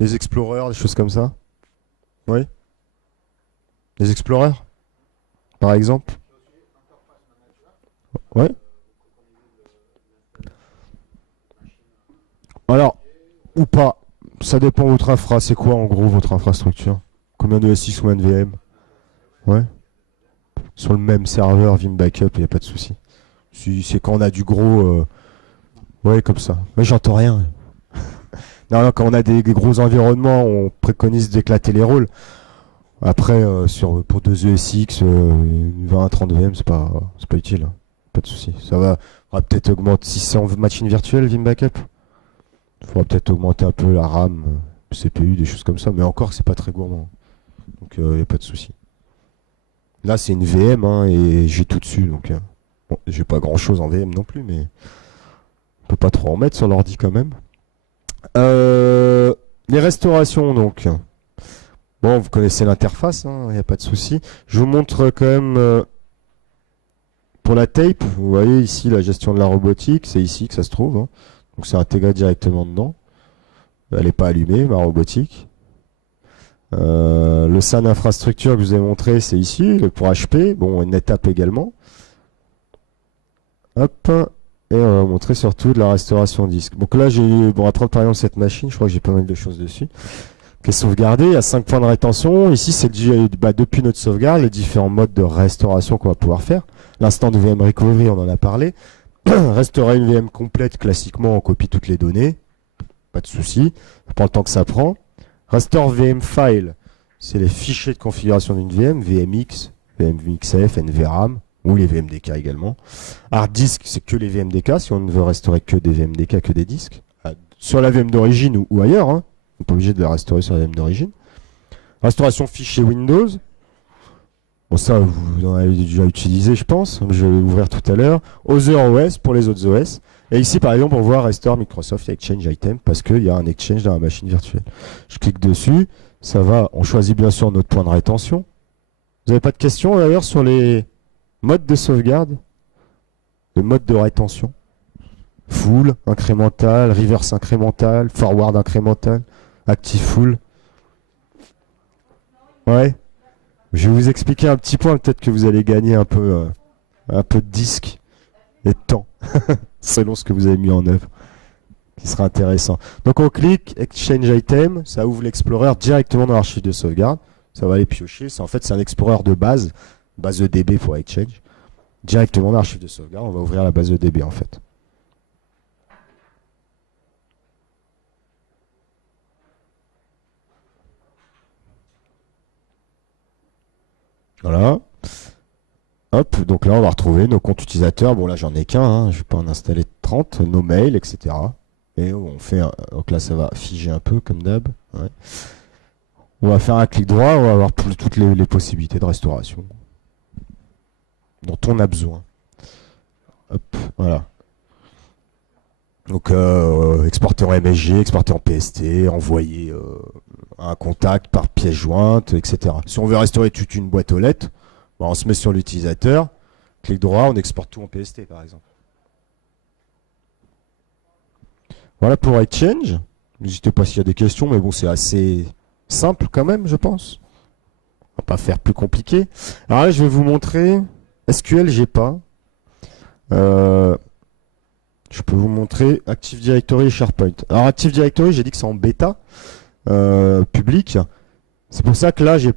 les Explorers, des choses comme ça? Oui? Les Explorers, par exemple? Ouais. Alors, ou pas. Ça dépend de votre infra. C'est quoi en gros votre infrastructure? Combien de SX, combien de VM? Ouais. Sur le même serveur, Vim Backup, il n'y a pas de souci. Si c'est quand on a du gros... Ouais, comme ça. Mais j'entends rien. Non, quand on a des gros environnements, on préconise d'éclater les rôles. Après, pour 2 ESX, 20-30 VM, c'est pas utile. Hein. Pas de souci. Ça va peut-être augmenter. Si c'est en machine virtuelle, Vim Backup, il faudra peut-être augmenter un peu la RAM, CPU, des choses comme ça. Mais encore, c'est pas très gourmand. Donc, il n'y a pas de souci. Là, c'est une VM, hein, et j'ai tout dessus. Donc, bon, j'ai pas grand-chose en VM non plus, mais on peut pas trop en mettre sur l'ordi quand même. Les restaurations, donc. Bon, vous connaissez l'interface, il n'y a pas de souci. Je vous montre quand même pour la tape. Vous voyez ici la gestion de la robotique, c'est ici que ça se trouve, hein. Donc c'est intégré directement dedans. Elle n'est pas allumée, ma robotique. Le SAN infrastructure que je vous ai montré, c'est ici, pour HP. Bon, NetApp également. Hop. Et on va montrer surtout de la restauration disque. Donc là, on va prendre par exemple cette machine. Je crois que j'ai pas mal de choses dessus. Qui est sauvegardée. Il y a 5 points de rétention. Ici, c'est depuis notre sauvegarde, les différents modes de restauration qu'on va pouvoir faire. L'instant de VM Recovery, on en a parlé. Restaurer une VM complète, classiquement, on copie toutes les données. Pas de souci. Ça prend le temps que ça prend. Restore VM File, c'est les fichiers de configuration d'une VM, VMX, VMXF, NVRAM, ou les VMDK également. Hard disk, c'est que les VMDK, si on ne veut restaurer que des VMDK, que des disques. Sur la VM d'origine ou ailleurs, hein. On n'est pas obligé de la restaurer sur la VM d'origine. Restauration fichier Windows. Bon, ça, vous en avez déjà utilisé, je pense. Je vais l'ouvrir tout à l'heure. Other OS pour les autres OS. Et ici, par exemple, on voit Restore Microsoft Exchange Item parce qu'il y a un Exchange dans la machine virtuelle. Je clique dessus. Ça va. On choisit bien sûr notre point de rétention. Vous n'avez pas de questions d'ailleurs sur les modes de sauvegarde? Le mode de rétention? Full, incrémental, reverse incrémental, forward incrémental, active full. Ouais. Je vais vous expliquer un petit point, peut-être que vous allez gagner un peu de disque et de temps, selon ce que vous avez mis en œuvre, qui sera intéressant. Donc on clique Exchange Item, ça ouvre l'Explorer directement dans l'archive de sauvegarde. Ça va aller piocher. En fait, c'est un Explorer de base EDB pour Exchange. Directement dans l'archive de sauvegarde, on va ouvrir la base EDB en fait. Voilà. Hop, donc là on va retrouver nos comptes utilisateurs. Bon là j'en ai qu'un, hein, je ne vais pas en installer 30, nos mails, etc. Et on fait donc là ça va figer un peu comme d'hab. Ouais. On va faire un clic droit, on va avoir toutes les possibilités de restauration dont on a besoin. Hop, voilà. Donc exporter en MSG, exporter en PST, envoyer un contact par pièce jointe, etc. Si on veut restaurer toute une boîte aux lettres, on se met sur l'utilisateur, clic droit, on exporte tout en PST par exemple. Voilà pour Exchange. N'hésitez pas s'il y a des questions, mais bon, c'est assez simple quand même, je pense. On va pas faire plus compliqué. Alors là, je vais vous montrer SQL, j'ai pas. Je peux vous montrer Active Directory et SharePoint. Alors Active Directory, j'ai dit que c'est en bêta public. C'est pour ça que là, j'ai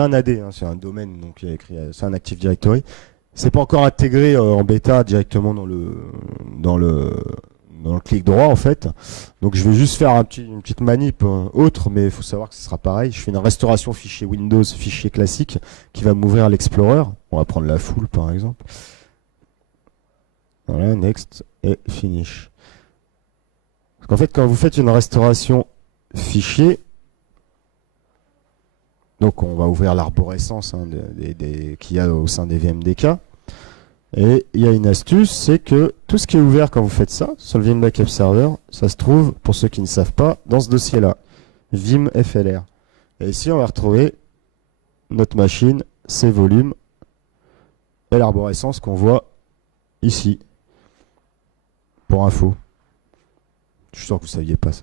un AD, hein, c'est un domaine, donc il y a écrit, c'est un Active Directory. C'est pas encore intégré en bêta directement dans le clic droit en fait. Donc je vais juste faire une petite manip autre, mais il faut savoir que ce sera pareil. Je fais une restauration fichier Windows, fichier classique, qui va m'ouvrir l'Explorer. On va prendre la full par exemple. Voilà, next et finish. Parce qu'en fait, quand vous faites une restauration fichier, donc on va ouvrir l'arborescence hein, qu'il y a au sein des VMDK. Et il y a une astuce, c'est que tout ce qui est ouvert quand vous faites ça, sur le Vim Backup Server, ça se trouve, pour ceux qui ne savent pas, dans ce dossier-là, Vim FLR. Et ici, on va retrouver notre machine, ses volumes, et l'arborescence qu'on voit ici. Pour info. Je suis sûr que vous ne saviez pas ça.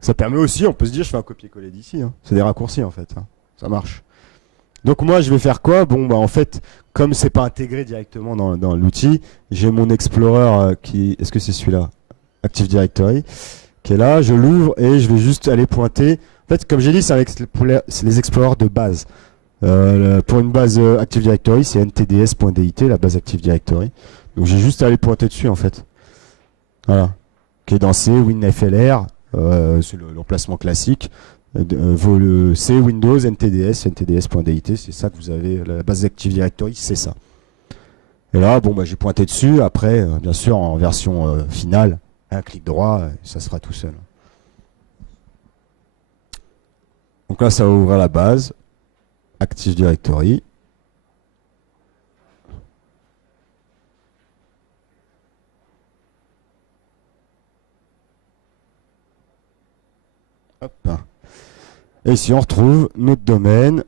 Ça permet aussi, on peut se dire, je fais un copier-coller d'ici. Hein. C'est des raccourcis en fait. Hein. Ça marche. Donc moi, je vais faire quoi? Bon, bah en fait, comme c'est pas intégré directement dans l'outil, j'ai mon Explorer qui... Est-ce que c'est celui-là? Active Directory. Qui est là, je l'ouvre et je vais juste aller pointer. En fait, comme j'ai dit, c'est les Explorers de base. Pour une base Active Directory, c'est ntds.dit, la base Active Directory. Donc j'ai juste à aller pointer dessus en fait. Voilà. Qui est dans C, WinFLR, c'est l'emplacement classique. C, Windows, NTDS, ntds.dit, c'est ça que vous avez. La base Active Directory, c'est ça. Et là, bon, bah, j'ai pointé dessus. Après, bien sûr, en version finale, un clic droit, ça sera tout seul. Donc là, ça va ouvrir la base Active Directory. Hop. Et ici, on retrouve notre domaine,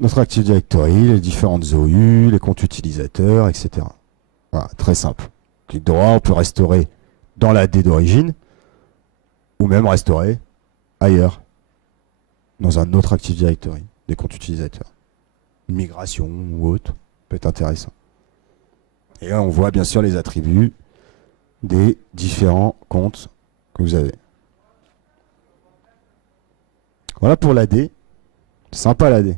notre Active Directory, les différentes OU, les comptes utilisateurs, etc. Voilà, très simple. Clic droit, on peut restaurer dans la D d'origine, ou même restaurer ailleurs, dans un autre Active Directory, des comptes utilisateurs. Une migration ou autre, peut être intéressant. Et là, on voit bien sûr les attributs des différents comptes que vous avez. Voilà pour l'AD. Sympa l'AD.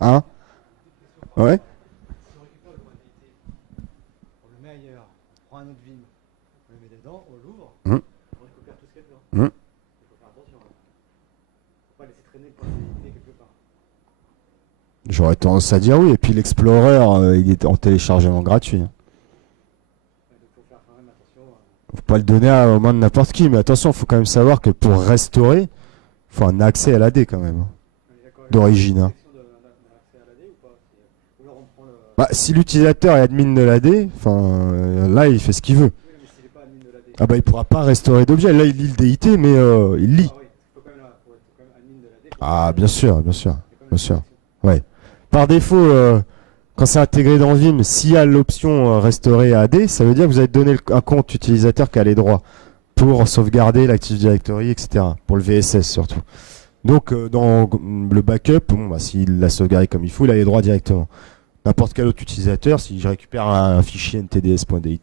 Hein? Ouais? On le met ailleurs, on prend un autre Vim, on le met dedans, on l'ouvre, Hum. on récupère tout ce qu'il y a dedans. Hum. Il faut faire attention. Il ne faut pas laisser traîner le point d'identité quelque part. J'aurais tendance à dire oui. Et puis l'Explorer, il est en téléchargement gratuit. Donc il faut faire quand même attention. Faut pas le donner aux mains de n'importe qui. Mais attention, il faut quand même savoir que pour restaurer, il faut un accès à l'AD quand même. D'origine, hein. Bah, si l'utilisateur est admin de l'AD, là il fait ce qu'il veut. Ah bah il pourra pas restaurer d'objets. Là il lit le DIT, mais il lit. Ah bien sûr, bien sûr, bien sûr. Ouais. Par défaut, quand c'est intégré dans Vim, s'il y a l'option restaurer AD, ça veut dire que vous avez donné un compte utilisateur qui a les droits pour sauvegarder l'Active Directory, etc. Pour le VSS surtout. Donc dans le backup, bon, bah, s'il l'a sauvegardé comme il faut, il a les droits directement. N'importe quel autre utilisateur, si je récupère un fichier ntds.dit,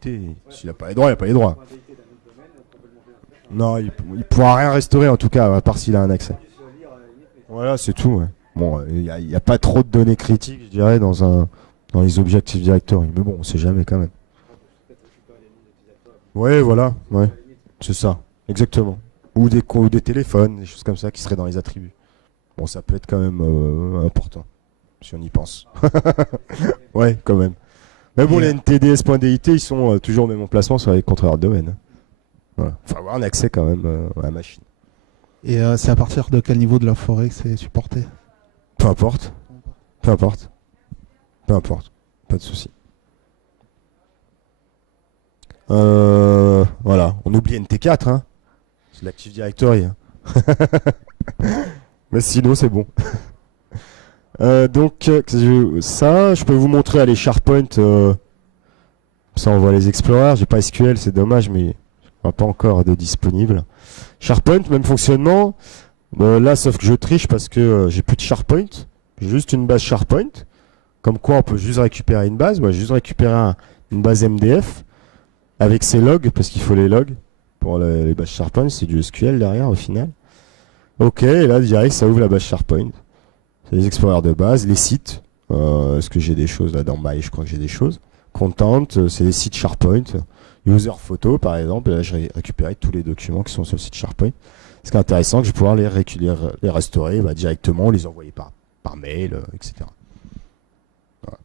s'il n'a pas les droits, il n'a pas les droits. Non, il pourra rien restaurer en tout cas, à part s'il a un accès. Voilà, c'est tout. Ouais. Bon, il n'y a pas trop de données critiques, je dirais, dans les objets Active Directory. Mais bon, on sait jamais quand même. Ouais, voilà, ouais, c'est ça, exactement. Ou des téléphones, des choses comme ça qui seraient dans les attributs. Bon, ça peut être quand même important, si on y pense. Ouais, quand même. Mais bon, les ntds.dit, ils sont toujours au même emplacement sur les contrôleurs de domaine. Voilà. Faut avoir un accès quand même à la machine. Et c'est à partir de quel niveau de la forêt que c'est supporté? Peu importe. Peu importe. Peu importe. Pas de souci. Voilà. On oublie NT4, hein. C'est l'Active Directory. Hein. Mais sinon, c'est bon. Donc, ça, je peux vous montrer les SharePoint. Ça, on voit les Explorers. J'ai pas SQL, c'est dommage, mais on n'a pas encore de disponible. SharePoint, même fonctionnement. Là, sauf que je triche parce que j'ai plus de SharePoint. J'ai juste une base SharePoint. Comme quoi, on peut juste récupérer une base. Moi, j'ai juste récupéré une base MDF avec ses logs, parce qu'il faut les logs pour les bases SharePoint. C'est du SQL derrière, au final. Ok, et là, direct, ça ouvre la base SharePoint. C'est les explorers de base, les sites. Est-ce que j'ai des choses là dans My? Je crois que j'ai des choses. Content, c'est les sites SharePoint. User photo, par exemple. Et là, j'ai récupéré tous les documents qui sont sur le site SharePoint. Ce qui est intéressant, que je vais pouvoir les restaurer directement, les envoyer par mail, etc. Voilà.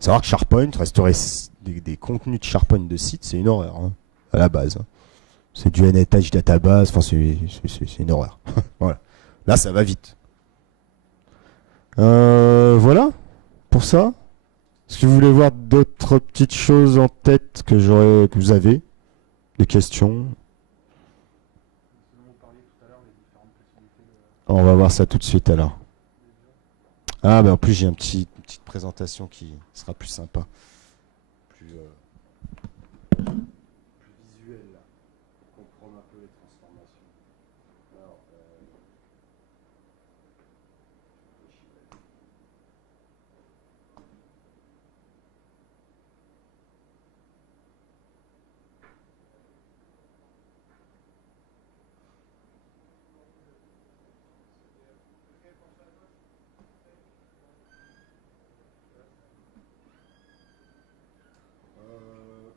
Savoir que SharePoint, restaurer des contenus de SharePoint de site, c'est une horreur, hein, à la base. C'est du NetEdge database, enfin c'est une horreur. Voilà. Là, ça va vite. Voilà pour ça. Est-ce que vous voulez voir d'autres petites choses en tête que vous avez? Des questions? On va voir ça tout de suite alors. Ah, ben en plus, j'ai une petite présentation qui sera plus sympa. Plus visuelle, là. Pour comprendre un peu les transformations. Alors,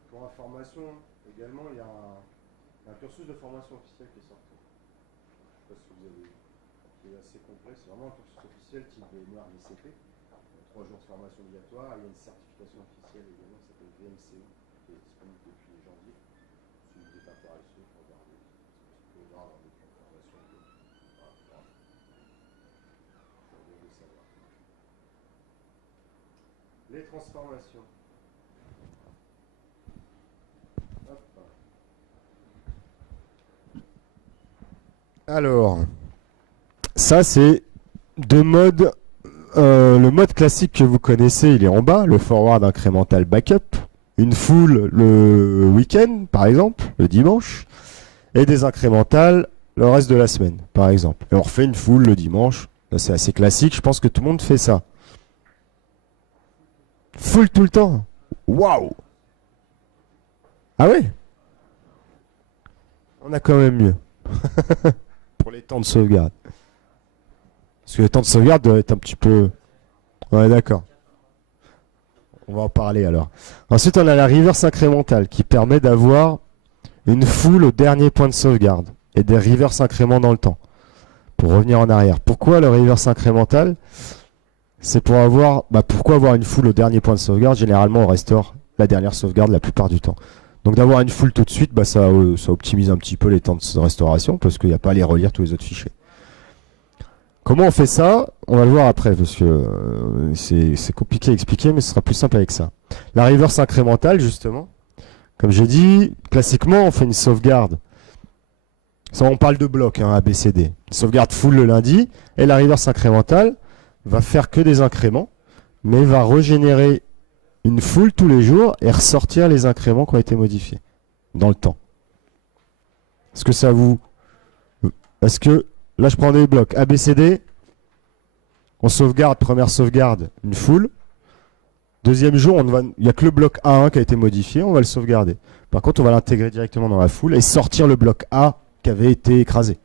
pour information, également, il y a un cursus de formation officiel qui est sorti. Je ne sais pas si vous avez vu. Qui est assez complet. C'est vraiment un cursus officiel type VMware VCP. 3 jours de formation obligatoire. Il y a une certification officielle également qui s'appelle VMCO, qui est disponible depuis janvier. Si vous êtes intéressé, il faut regarder. C'est peu rare dans des formations. Voilà. Vous devez savoir. Les transformations. Alors, ça c'est deux modes. Le mode classique que vous connaissez, il est en bas, le forward incrémental backup. Une full le week-end, par exemple, le dimanche. Et des incrémentales le reste de la semaine, par exemple. Et on refait une full le dimanche. Là, c'est assez classique, je pense que tout le monde fait ça. Full tout le temps. Waouh! Ah ouais? On a quand même mieux. Pour les temps de sauvegarde. Parce que le temps de sauvegarde doit être un petit peu... Ouais, d'accord. On va en parler alors. Ensuite, on a la reverse incrémentale qui permet d'avoir une full au dernier point de sauvegarde et des reverse incréments dans le temps. Pour revenir en arrière. Pourquoi le reverse incrémental? C'est pour avoir... pourquoi avoir une full au dernier point de sauvegarde? Généralement, on restaure la dernière sauvegarde la plupart du temps. Donc d'avoir une full tout de suite, ça optimise un petit peu les temps de restauration parce qu'il n'y a pas à les relire tous les autres fichiers. Comment on fait ça? On va le voir après parce que c'est compliqué à expliquer, mais ce sera plus simple avec ça. La reverse incrémentale, justement, comme j'ai dit, classiquement, on fait une sauvegarde. Ça, on parle de bloc, A, B, C, D. Une sauvegarde full le lundi, et la reverse incrémentale va faire que des incréments, mais va régénérer une full tous les jours et ressortir les incréments qui ont été modifiés dans le temps. Est-ce que ça vous... Est-ce que... Là, je prends des blocs A, B, C, D. On sauvegarde, première sauvegarde, une full. Deuxième jour, il n'y a que le bloc A1 qui a été modifié, on va le sauvegarder. Par contre, on va l'intégrer directement dans la full et sortir le bloc A qui avait été écrasé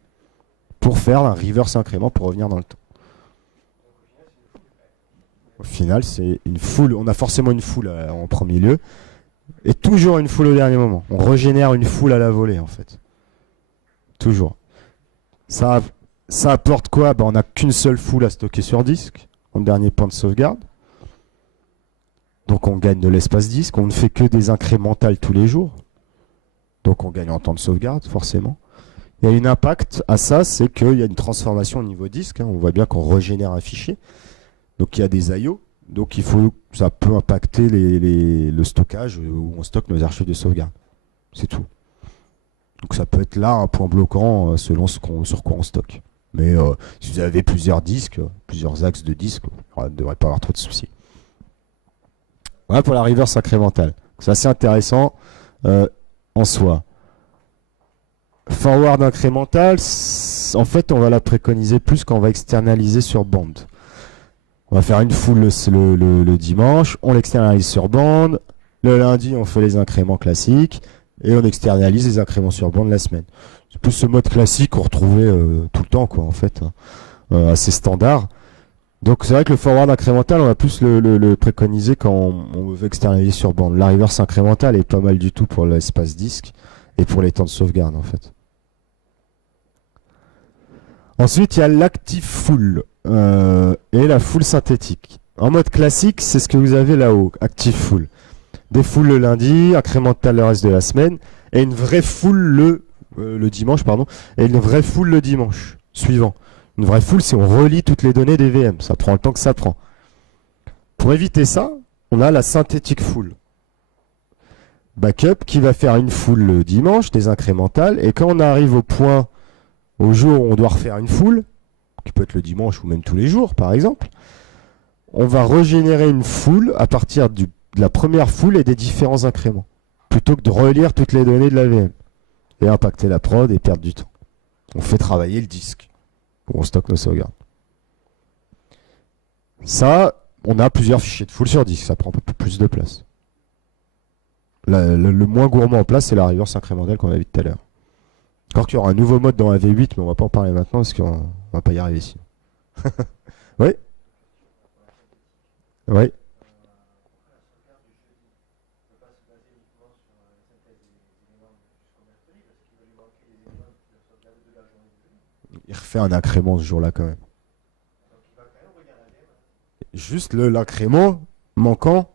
pour faire un reverse incrément pour revenir dans le temps. Au final, c'est une full. On a forcément une full en premier lieu et toujours une full au dernier moment. On régénère une full à la volée, en fait. Toujours. Ça apporte quoi? On n'a qu'une seule full à stocker sur disque, en dernier point de sauvegarde. Donc on gagne de l'espace disque, on ne fait que des incrémentales tous les jours. Donc on gagne en temps de sauvegarde, forcément. Il y a un impact à ça, c'est qu'il y a une transformation au niveau disque. On voit bien qu'on régénère un fichier. Donc il y a des I/O. Donc ça peut impacter le stockage où on stocke nos archives de sauvegarde. C'est tout. Donc ça peut être là un point bloquant selon sur quoi on stocke. Mais si vous avez plusieurs disques, plusieurs axes de disques, il ne devrait pas avoir trop de soucis. Voilà pour la reverse incrémentale. C'est assez intéressant en soi. Forward incrémental, en fait, on va la préconiser plus quand on va externaliser sur bande. On va faire une full le dimanche, on l'externalise sur bande. Le lundi, on fait les incréments classiques et on externalise les incréments sur bande la semaine. C'est plus ce mode classique qu'on retrouvait tout le temps, quoi, en fait, assez standard. Donc c'est vrai que le forward incrémental, on va plus le préconiser quand on veut externaliser sur bande. La reverse incrémentale est pas mal du tout pour l'espace disque et pour les temps de sauvegarde, en fait. Ensuite, il y a l'active full et la full synthétique. En mode classique, c'est ce que vous avez là-haut, active full. Des full le lundi, incrémental le reste de la semaine, et une vraie full le dimanche, pardon, et une vraie full le dimanche suivant. Une vraie full, c'est on relie toutes les données des VM. Ça prend le temps que ça prend. Pour éviter ça, on a la synthétique full. Backup qui va faire une full le dimanche, des incrémentales, et quand on arrive au jour où on doit refaire une full, qui peut être le dimanche ou même tous les jours par exemple, on va régénérer une full à partir de la première full et des différents incréments, plutôt que de relire toutes les données de la VM et impacter la prod et perdre du temps. On fait travailler le disque où on stocke nos sauvegardes. Ça, on a plusieurs fichiers de full sur disque, ça prend un peu plus de place. Le moins gourmand en place, c'est la reverse incrémentale qu'on a vu tout à l'heure. Encore qu'il y aura un nouveau mode dans la V8, mais on va pas en parler maintenant parce qu'on va pas y arriver ici. Oui. Oui. Il refait un incrément ce jour-là quand même. Juste l'incrément manquant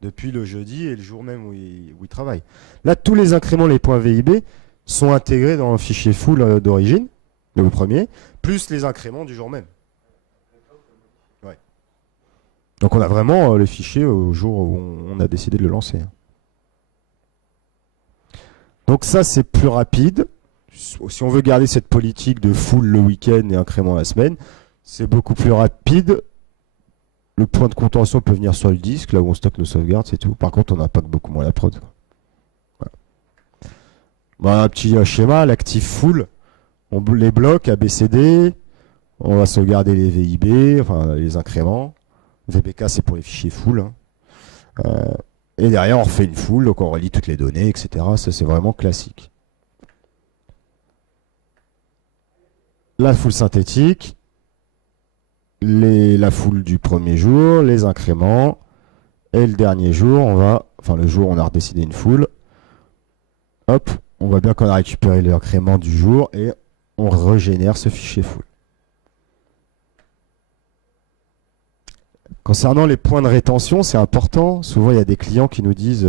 depuis le jeudi et le jour même où il travaille. Là, tous les incréments, les points VIB, sont intégrés dans le fichier full d'origine, le premier, plus les incréments du jour même. Ouais. Donc on a vraiment le fichier au jour où on a décidé de le lancer. Donc ça, c'est plus rapide. si on veut garder cette politique de full le week-end et incrément la semaine, c'est beaucoup plus rapide. Le point de contention peut venir sur le disque, là où on stocke nos sauvegardes, c'est tout. Par contre, on impacte beaucoup moins la prod. Voilà. Bah, un petit schéma, l'actif full, on les bloque ABCD, on va sauvegarder les VIB, enfin les incréments. VBK, c'est pour les fichiers full. Hein. Et derrière, on refait une full, donc on relie toutes les données, etc. Ça, c'est vraiment classique. La full synthétique, la full du premier jour, les incréments, et le dernier jour, le jour où on a redécidé une full, hop, on voit bien qu'on a récupéré l'incrément du jour et on régénère ce fichier full. Concernant les points de rétention, c'est important. Souvent, il y a des clients qui nous disent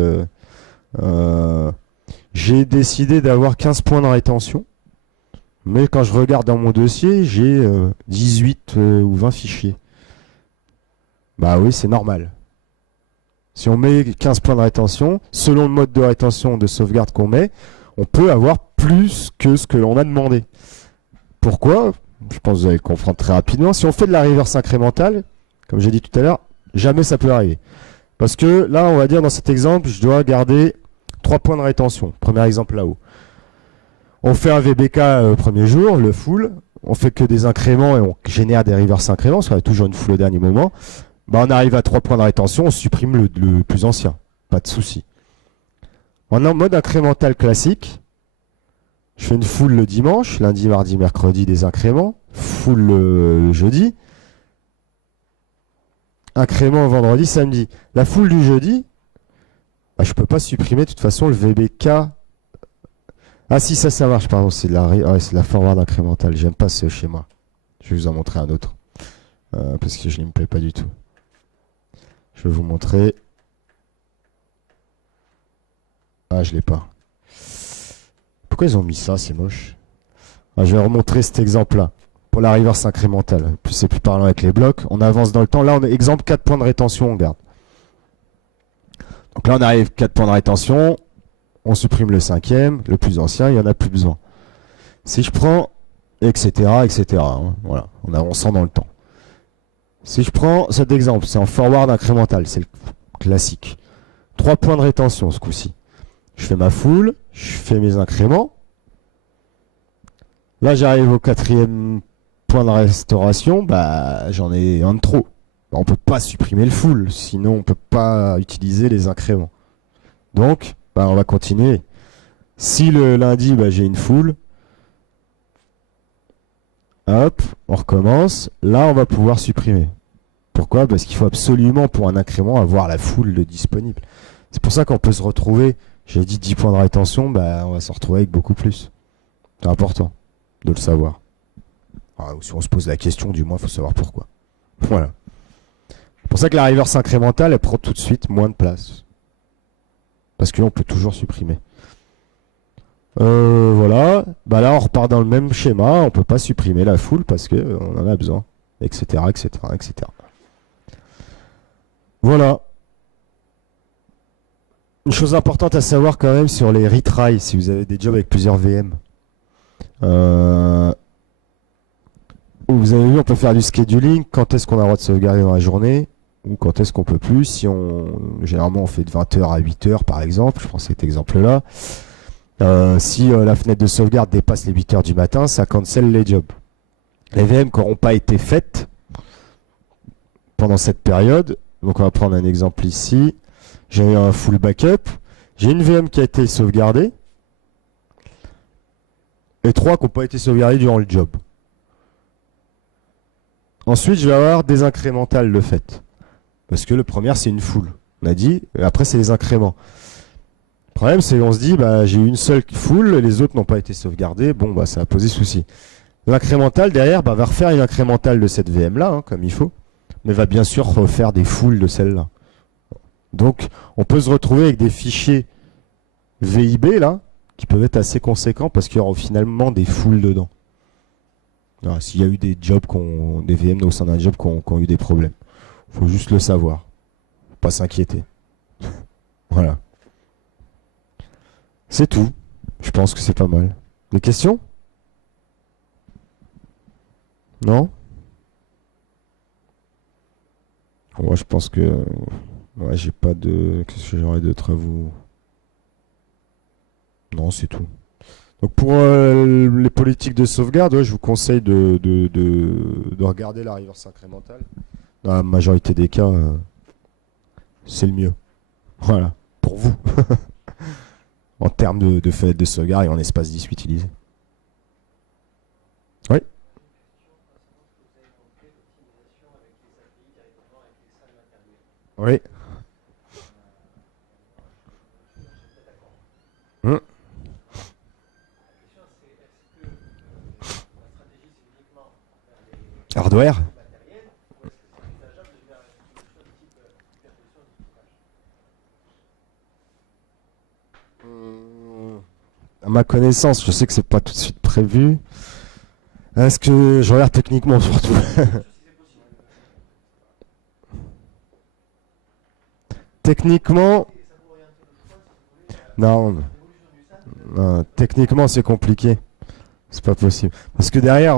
j'ai décidé d'avoir 15 points de rétention, mais quand je regarde dans mon dossier, j'ai 18 ou 20 fichiers. Bah oui, c'est normal. Si on met 15 points de rétention, selon le mode de rétention de sauvegarde qu'on met, on peut avoir plus que ce que l'on a demandé. Pourquoi? Je pense que vous allez le comprendre très rapidement. Si on fait de la reverse incrémentale, comme j'ai dit tout à l'heure, jamais ça peut arriver. Parce que là, on va dire dans cet exemple, je dois garder 3 points de rétention. Premier exemple là-haut. On fait un VBK premier jour, le full. On fait que des incréments et on génère des reverse incréments, parce qu'on a toujours une full au dernier moment. Bah, on arrive à 3 points de rétention, on supprime le plus ancien. Pas de souci. En mode incrémental classique, je fais une full le dimanche, lundi, mardi, mercredi des incréments, full le jeudi, incrément vendredi, samedi. La full du jeudi, bah, je peux pas supprimer de toute façon le VBK. Ah si, ça marche, pardon, c'est de la forward incrémentale. J'aime pas ce schéma. Je vais vous en montrer un autre. Parce que je ne me plaît pas du tout. Je vais vous montrer. Ah, je l'ai pas. Pourquoi ils ont mis ça? C'est moche. Ah, je vais remontrer cet exemple-là. Pour la reverse incrémentale. Plus c'est plus parlant avec les blocs. On avance dans le temps. Là, on a exemple 4 points de rétention, on garde. Donc là, on arrive 4 points de rétention. On supprime le 5e, le plus ancien, il n'y en a plus besoin. Si je prends, etc., etc., hein, voilà, on avançant dans le temps. Si je prends cet exemple, c'est en forward incrémental, c'est le classique. 3 points de rétention ce coup-ci. Je fais ma full, je fais mes incréments. Là, j'arrive au 4e point de restauration, bah, j'en ai un de trop. On ne peut pas supprimer le full, sinon on ne peut pas utiliser les incréments. Donc, bah, on va continuer. Si le lundi, bah, j'ai une full, hop, on recommence. Là, on va pouvoir supprimer. Pourquoi? Parce qu'il faut absolument, pour un incrément, avoir la full de disponible. C'est pour ça qu'on peut se retrouver, j'ai dit 10 points de rétention, bah, on va se retrouver avec beaucoup plus. C'est important de le savoir. Alors, si on se pose la question, du moins, il faut savoir pourquoi. Voilà. C'est pour ça que la reverse incrémentale, elle prend tout de suite moins de place. Parce qu'on peut toujours supprimer. Voilà. Bah là, on repart dans le même schéma. On ne peut pas supprimer la full parce qu'on en a besoin. Etc., etc., etc. Voilà. Une chose importante à savoir quand même sur les retries, si vous avez des jobs avec plusieurs VM. Vous avez vu, on peut faire du scheduling. Quand est-ce qu'on a le droit de sauvegarder dans la journée? Ou quand est-ce qu'on peut plus? Si généralement on fait de 20h à 8h par exemple, je prends cet exemple-là. Si la fenêtre de sauvegarde dépasse les 8h du matin, ça cancelle les jobs. Les VM qui n'auront pas été faites pendant cette période, donc on va prendre un exemple ici. J'ai un full backup, j'ai une VM qui a été sauvegardée et 3 qui n'ont pas été sauvegardées durant le job. Ensuite, je vais avoir des incrémentales de fait. Parce que le premier, c'est une full. On a dit, et après, c'est les incréments. Le problème, c'est qu'on se dit, bah, j'ai une seule full, les autres n'ont pas été sauvegardés. Bon, bah, ça a posé souci. L'incrémental, derrière, bah, va refaire une incrémentale de cette VM-là, hein, comme il faut. Mais va bien sûr refaire des fulls de celle-là. Donc, on peut se retrouver avec des fichiers VIB, là, qui peuvent être assez conséquents parce qu'il y aura finalement des fulls dedans. S'il y a eu des jobs, des VM au sein d'un job qui ont eu des problèmes. Faut juste le savoir. Faut pas s'inquiéter. Voilà. C'est tout. Je pense que c'est pas mal. Des questions? Non? Moi, je pense que ouais, j'ai pas de. Qu'est-ce que j'aurais d'autre à vous? Non, c'est tout. Donc pour les politiques de sauvegarde, ouais, je vous conseille de regarder la reverse incrémentale. Dans la majorité des cas, c'est le mieux. Voilà, pour vous. En termes de fenêtre de sauvegarde et en espace 10 utilisé. Oui. Oui. Hmm. Hardware. À ma connaissance, je sais que c'est pas tout de suite prévu. Est-ce que je regarde techniquement surtout? Techniquement, non, non, techniquement c'est compliqué. C'est pas possible. Parce que derrière,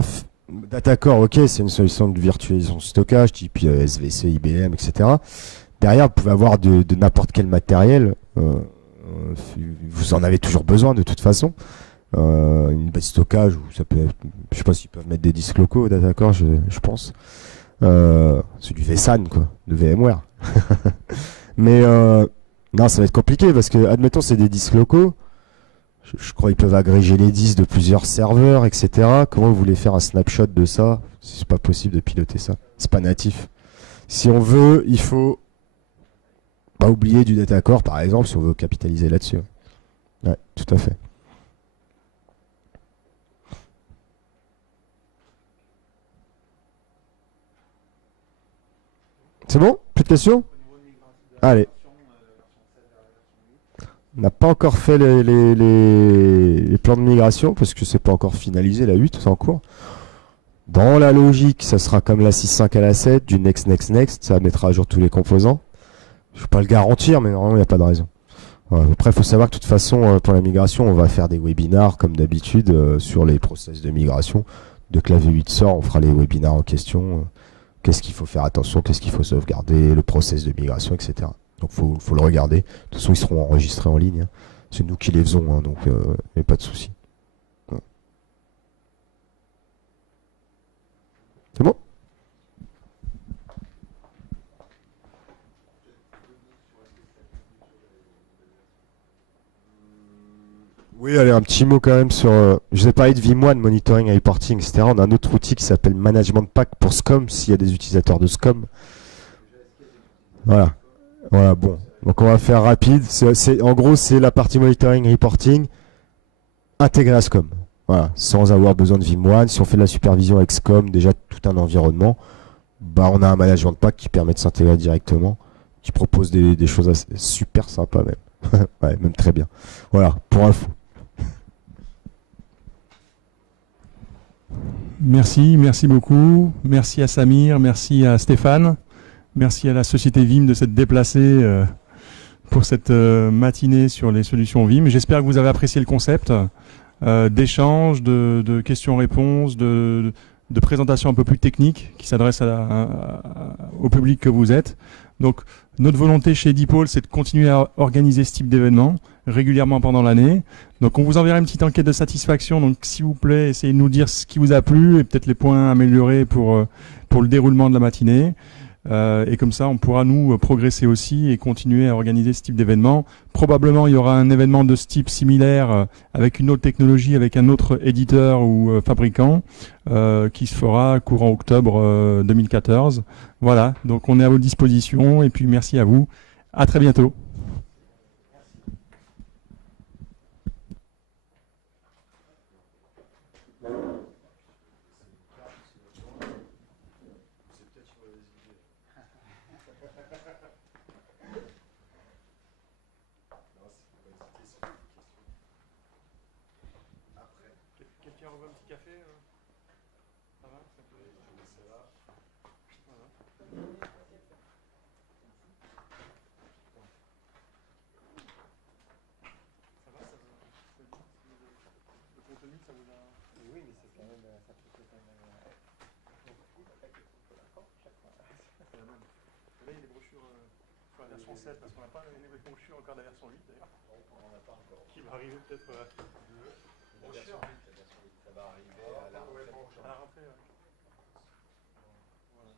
Datacore, ok, c'est une solution de virtualisation de stockage, type SVC, IBM, etc. Derrière, vous pouvez avoir de n'importe quel matériel. Vous en avez toujours besoin de toute façon. Une base de stockage, ou ça peut être, je sais pas s'ils peuvent mettre des disques locaux, Datacore, je pense. C'est du vSAN, quoi, de VMware. Mais non, ça va être compliqué parce que, admettons, c'est des disques locaux. Je crois qu'ils peuvent agréger les disques de plusieurs serveurs, etc. Comment vous voulez faire un snapshot de ça? C'est pas possible de piloter ça. C'est pas natif. Si on veut, il faut pas oublier du Datacore, par exemple, si on veut capitaliser là-dessus. Ouais, tout à fait. C'est bon? Plus de questions? Allez. On n'a pas encore fait les plans de migration parce que c'est pas encore finalisé, la 8, c'est en cours. Dans la logique, ça sera comme la 6.5 à la 7, du next, next, next, ça mettra à jour tous les composants. Je ne peux pas le garantir, mais normalement, il n'y a pas de raison. Après, il faut savoir que de toute façon, pour la migration, on va faire des webinars, comme d'habitude, sur les process de migration. Dès que la V8 sort, on fera les webinars en question. Qu'est-ce qu'il faut faire attention, qu'est-ce qu'il faut sauvegarder, le process de migration, etc. Donc faut le regarder. De toute façon, ils seront enregistrés en ligne. Hein. C'est nous qui les faisons, hein, donc il n'y a pas de souci. Ouais. C'est bon? Oui, allez, un petit mot quand même sur... je vous ai parlé de Vim1, Monitoring and Reporting, etc. On a un autre outil qui s'appelle Management Pack pour SCOM, s'il y a des utilisateurs de SCOM. Voilà. Voilà, bon. Donc on va faire rapide. En gros, c'est la partie monitoring reporting intégrée à SCOM. Voilà, sans avoir besoin de Vim1. Si on fait de la supervision avec SCOM, déjà tout un environnement, bah on a un management pack qui permet de s'intégrer directement, qui propose des choses assez, super sympas même. Ouais, même très bien. Voilà, pour info. Merci beaucoup. Merci à Samir, merci à Stéphane. Merci à la société Vim de s'être déplacée pour cette matinée sur les solutions Vim. J'espère que vous avez apprécié le concept d'échange, de questions-réponses, de présentation un peu plus technique qui s'adresse au public que vous êtes. Donc, notre volonté chez Dipole, c'est de continuer à organiser ce type d'événement régulièrement pendant l'année. Donc, on vous enverra une petite enquête de satisfaction. Donc, s'il vous plaît, essayez de nous dire ce qui vous a plu et peut-être les points améliorés pour le déroulement de la matinée. Et comme ça, on pourra nous progresser aussi et continuer à organiser ce type d'événement. Probablement, il y aura un événement de ce type similaire avec une autre technologie, avec un autre éditeur ou fabricant qui se fera courant octobre 2014. Voilà, donc on est à votre disposition et puis merci à vous. À très bientôt. Quelqu'un envoie un petit café ça va ça peut... Ça va, le contenu, ça quand même, ça peut être quand même. C'est la même. Et là, il y a des brochures sur la version 7, parce qu'on n'a pas les brochures encore de la version 8 d'ailleurs. On n'en a pas encore. Qui va arriver peut-être Brochure. Ça va arriver à la rentrée prochaine. à la rentrée. Ouais. Voilà.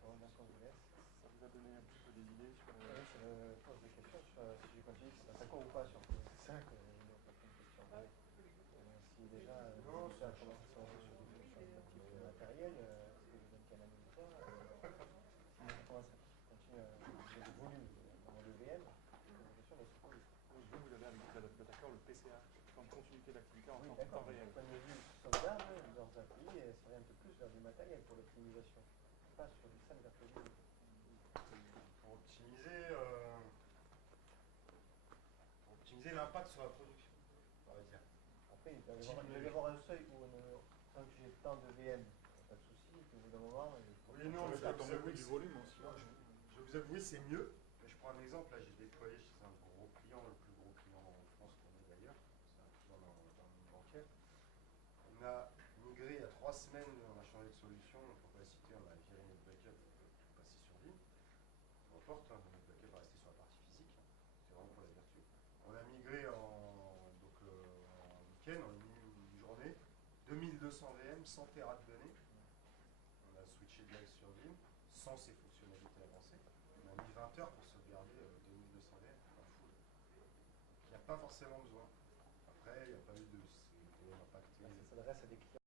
Bon, d'accord, je vous laisse. Ça vous a donné un petit peu des idées sur. Je me pose des questions sur si je continue, si ça court ou pas sur c'est ça que j'ai pas une question. Si déjà, ça a commencé sur un type de matériel, est-ce que je donne qu'un ami ou pas si ça commence à continuer à avoir du volume dans le VM, la question va se poser. Vous avez avec d'accord le PCA, en continuité d'activité en Oui, temps d'accord. réel. Au point de vue sauvegarde, leurs applis s'orientent un peu plus vers du matériel pour l'optimisation, pas sur du simple virtualisé. Pour optimiser l'impact sur la production, on va dire. Après, il doit y avoir un seuil où tant que j'ai tant de VM, pas de souci, qu'au bout d'un moment. Oui, non, mais ça tombe du volume aussi. Je vais vous avouer, c'est mieux. Mais je prends un exemple. Là, j'ai déployé chez un gros client, le plus gros client en France qu'on ait d'ailleurs. C'est un client dans le monde bancaire. On a migré il y a 3 semaines, on a changé de solution. Pour pas citer, on a viré notre backup pour passer sur Vim. Peu importe, hein, notre backup va rester sur la partie physique. C'est vraiment pour la vertu. On a migré en week-end, en une journée, 2200 VM, 100 Tera de données. On a switché direct sur Vim, sans ces fonctionnalités avancées. On a mis 20 heures pour sauvegarder 2200 VM en full. Il n'y a pas forcément besoin. Après, il n'y a pas eu de impacté. Ça s'adresse à des clients